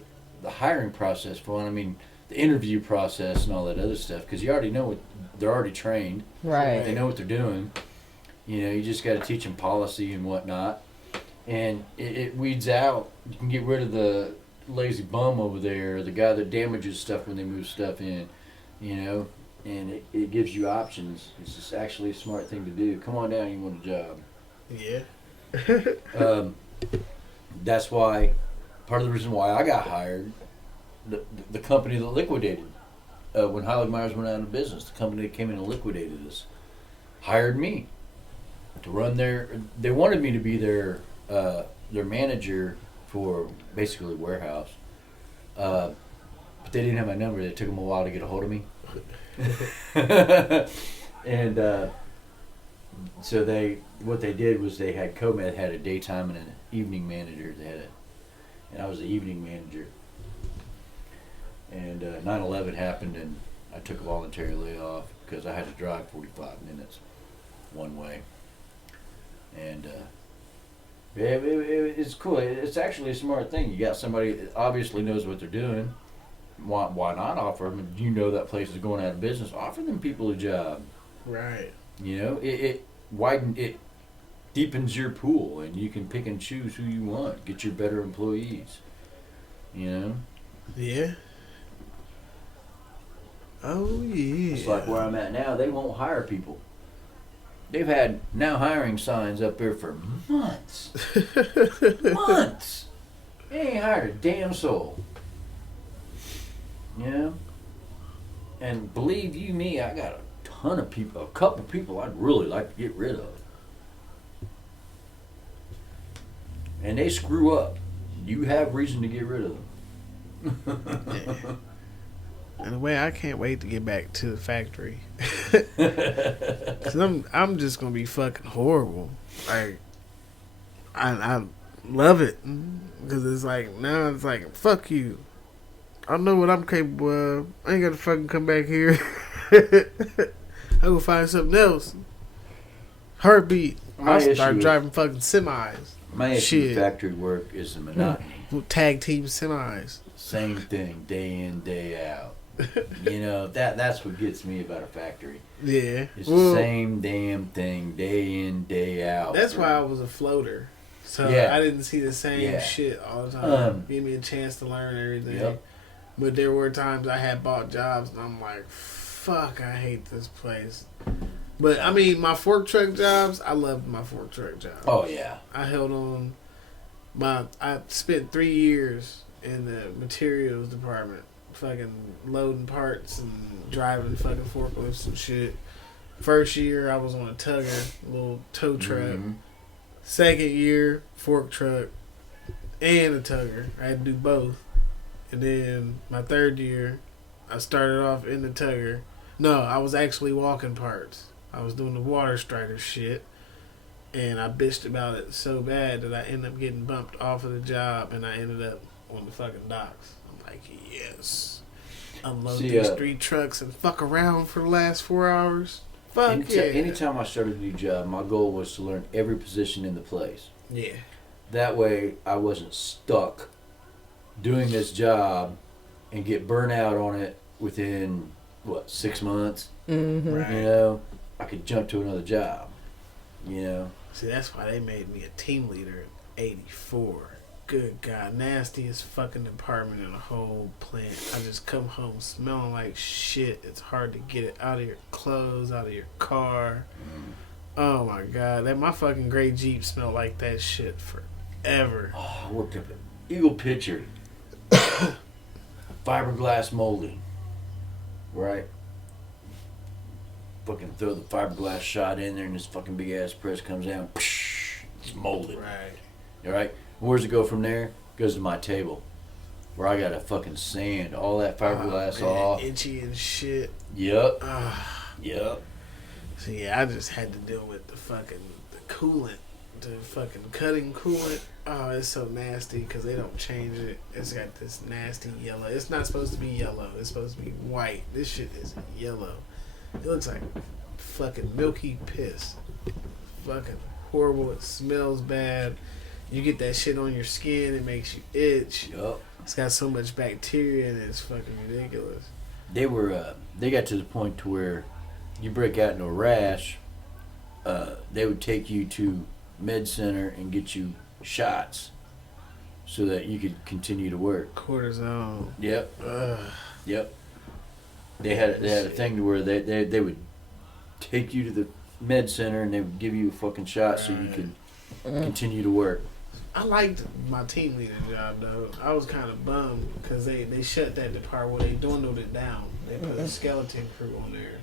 the hiring process. For one, I mean, the interview process and all that other stuff. Because you already know what they're already trained. Right. They know what they're doing. You know, you just got to teach them policy and whatnot. And it weeds out. You can get rid of the lazy bum over there, the guy that damages stuff when they move stuff in. You know, and it gives you options. It's just actually a smart thing to do. Come on down, you want a job. Yeah. That's why, part of the reason why I got hired, the company that liquidated, when Highland Myers went out of business, the company that came in and liquidated us, hired me to run they wanted me to be their manager for basically warehouse. But they didn't have my number. It took them a while to get a hold of me. And so what they did was they had COMED had a daytime and an evening manager. And I was the evening manager. And 9/11 happened, and I took a voluntary layoff because I had to drive 45 minutes one way. And it's cool. It's actually a smart thing. You got somebody that obviously knows what they're doing. Why not offer them? You know that place is going out of business. Offer them people a job. Right. You know, it deepens your pool, and you can pick and choose who you want. Get your better employees. You know. Yeah. Oh yeah. It's like where I'm at now. They won't hire people. They've had now hiring signs up there for months. Months. They ain't hired a damn soul. You know? And believe you me, I got a ton of people, a couple people I'd really like to get rid of. And they screw up. You have reason to get rid of them. In a way, I can't wait to get back to the factory. Cause I'm just gonna be fucking horrible. Like, I love it because it's like now it's like fuck you. I know what I'm capable of. I ain't gotta fucking come back here. I go find something else. Heartbeat. I'll start driving fucking semis. My issue with factory work is the monotony. Tag team semis. Same thing, day in, day out. You know, that's what gets me about a factory. Yeah. It's the same damn thing, day in, day out. That's why I was a floater. So Yeah. I didn't see the same shit all the time. Give me a chance to learn everything. Yep. But there were times I had bought jobs and I'm like, fuck, I hate this place. But I mean, my fork truck jobs, I loved my fork truck jobs. Oh yeah. I held on. I spent 3 years in the materials department, fucking loading parts and driving fucking forklifts and shit. First year I was on a tugger, a little tow truck. Mm-hmm. Second year, fork truck and a tugger. I had to do both. And then my third year, I started off in the tugger. No, I was actually walking parts. I was doing the water strider shit. And I bitched about it so bad that I ended up getting bumped off of the job and I ended up on the fucking docks. I'm like, yes. Unload these 3 trucks and fuck around for the last 4 hours. Fuck yeah. Anytime I started a new job, my goal was to learn every position in the place. Yeah. That way I wasn't stuck doing this job and get burnt out on it within, 6 months? Mm-hmm. Right. You know, I could jump to another job, you know. See, that's why they made me a team leader in '84. good God, nastiest fucking department in the whole plant. I just come home smelling like shit. It's hard to get it out of your clothes, out of your car. Oh my God, that my fucking gray Jeep smelled like that shit forever. Oh, I worked up an Eagle Pitcher. Fiberglass molding. Right? Fucking throw the fiberglass shot in there and this fucking big ass press comes down. It's molded. Right. Alright? Where's it go from there? Goes to my table. Where I gotta fucking sand all that fiberglass off. Itchy and shit. Yep. Yep. So yeah, I just had to deal with the coolant, the fucking cutting coolant. Oh, it's so nasty because they don't change it. It's got this nasty yellow. It's not supposed to be yellow. It's supposed to be white. This shit is yellow. It looks like fucking milky piss. Fucking horrible. It smells bad. You get that shit on your skin, it makes you itch. Yep. It's got so much bacteria in it, it's fucking ridiculous. They got to the point to where you break out into a rash, they would take you to med center and get you shots so that you could continue to work. Cortisone. Yep. Ugh. Yep. They had a thing to where they would take you to the med center and they would give you a fucking shot so you could continue to work. I liked my team leader job though. I was kind of bummed because they shut that department. They dwindled it down. They put a skeleton crew on there.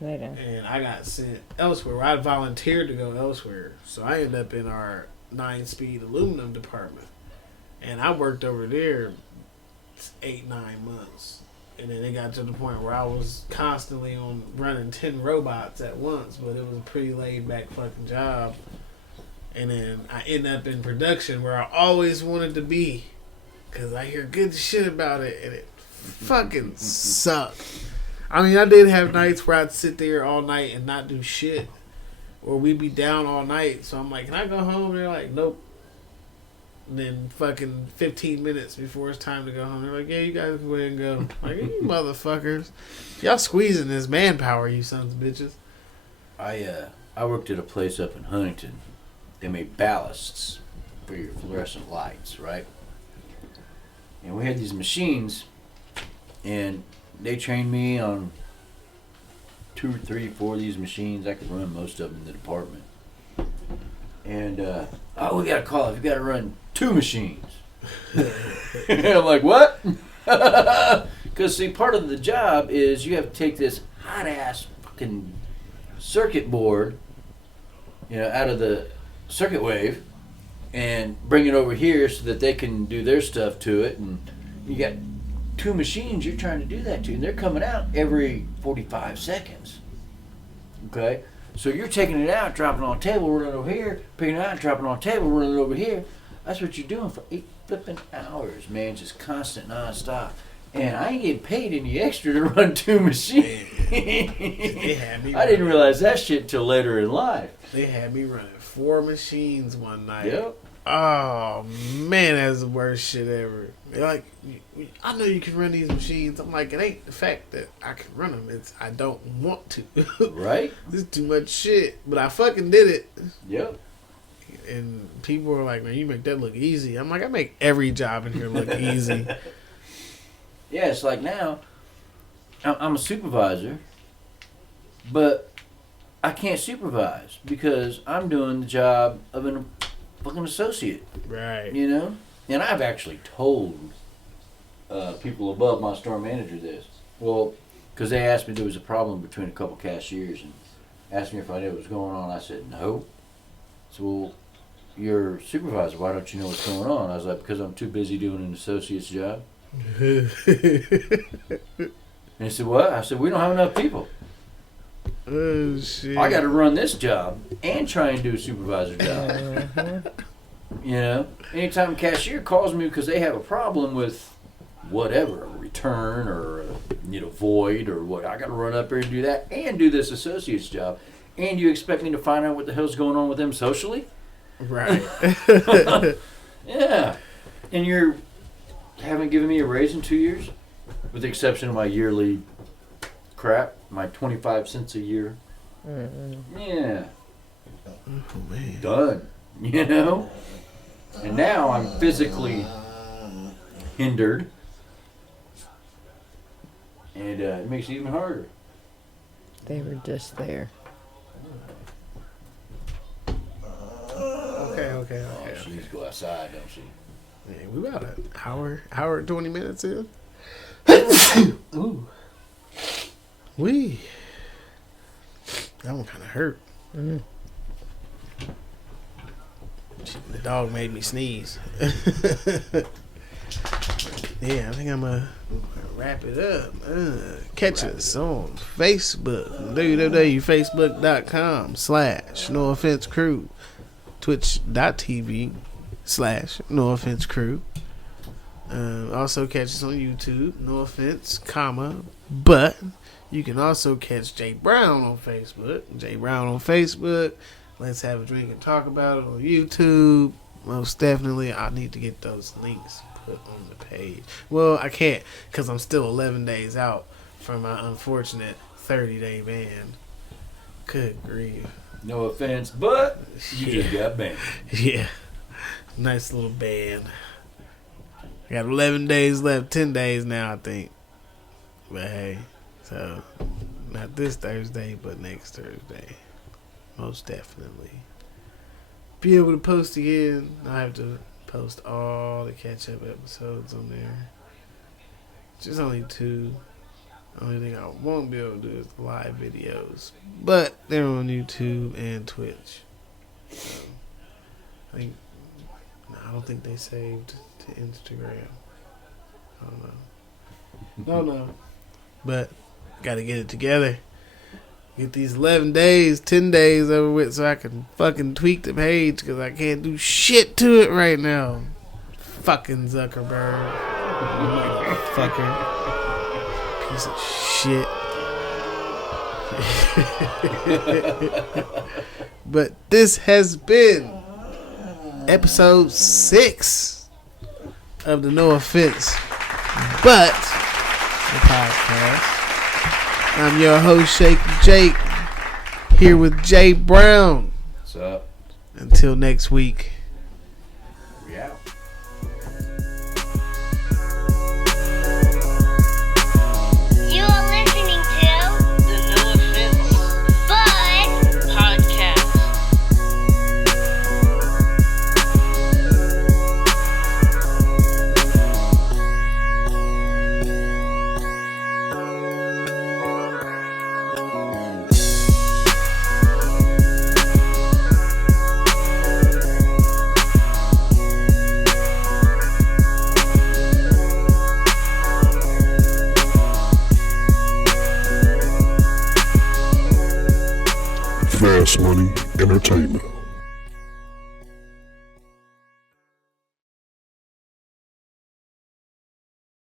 Later. And I got sent elsewhere. I volunteered to go elsewhere. So I ended up in our 9-speed aluminum department. And I worked over there 8-9 months. And then it got to the point where I was constantly on running 10 robots at once. But it was a pretty laid back fucking job. And then I ended up in production where I always wanted to be. Because I hear good shit about it. And it fucking sucked. I mean, I did have nights where I'd sit there all night and not do shit. Or we'd be down all night. So I'm like, can I go home? They're like, nope. And then fucking 15 minutes before it's time to go home, they're like, yeah, you guys can go ahead and go. I'm like, you motherfuckers. Y'all squeezing this manpower, you sons of bitches. I worked at a place up in Huntington. They made ballasts for your fluorescent lights, right? And we had these machines, and they trained me on 2, 3, 4 of these machines. I could run most of them in the department. And, we got a call. We got to run 2 machines. And I'm like, what? Because, see, part of the job is you have to take this hot-ass fucking circuit board, out of the circuit wave and bring it over here so that they can do their stuff to it. And you got 2 machines you're trying to do that to, and they're coming out every 45 seconds. Okay? So you're taking it out, dropping it on the table, running over here, picking it out, dropping it on the table, running it over here. That's what you're doing for 8 flipping hours, man. Just constant, non-stop. And I ain't getting paid any extra to run 2 machines. I didn't realize that shit till later in life. They had me running 4 machines one night. Yep. Oh, man, that's the worst shit ever. They're like, I know you can run these machines. I'm like, it ain't the fact that I can run them. It's I don't want to. Right? This is too much shit. But I fucking did it. Yep. And people are like, man, you make that look easy. I'm like, I make every job in here look easy. Yeah, it's like now, I'm a supervisor, but I can't supervise because I'm doing the job of a fucking associate. Right. And I've actually told people above my store manager this. Well, because they asked me there was a problem between a couple cashiers and asked me if I knew what was going on. I said, no. So, well, you're supervisor. Why don't you know what's going on? I was like, because I'm too busy doing an associate's job. And he said, what? I said, we don't have enough people. Oh, shit. I got to run this job and try and do a supervisor job. Anytime a cashier calls me because they have a problem with whatever, a return or void or what, I got to run up there and do that and do this associate's job. And you expect me to find out what the hell's going on with them socially? Right. Yeah. And you haven't given me a raise in 2 years, with the exception of my yearly crap, my 25 cents a year. Mm-hmm. Yeah. Oh, man. Done. And now I'm physically hindered. And it makes it even harder. They were just there. Okay. Oh, she needs to go outside, don't she? Yeah, we about an hour and 20 minutes in. Ooh. Wee. That one kind of hurt. Mm. The dog made me sneeze. Yeah, I think I'm going to wrap it up. Catch us on Facebook. www.facebook.com/NoOffenseCrew. Twitch.tv/NoOffenseCrew. Also catch us on YouTube. No offense, but you can also catch Jay Brown on Facebook. Jay Brown on Facebook. Let's have a drink and talk about it on YouTube. Most definitely, I need to get those links put on the page. Well, I can't because I'm still 11 days out from my unfortunate 30-day ban. Good grief. No offense, but you just got banned. Yeah. Nice little ban. I got 11 days left, 10 days now, I think. But hey, so not this Thursday, but next Thursday. Most definitely. Be able to post again. I have to post all the catch-up episodes on there. Just only 2. Only thing I won't be able to do is live videos. But they're on YouTube and Twitch. So, I don't think they saved to Instagram. I don't know. But gotta get it together. Get these 11 days, 10 days over with so I can fucking tweak the page because I can't do shit to it right now. Fucking Zuckerberg. Fucker. Piece of shit. But this has been episode 6 of the No Offense But the podcast. I'm your host, Shaky Jake, here with Jay Brown. What's up? Until next week. We out. You are listening to the No Offense But podcast. Fast Money Entertainment.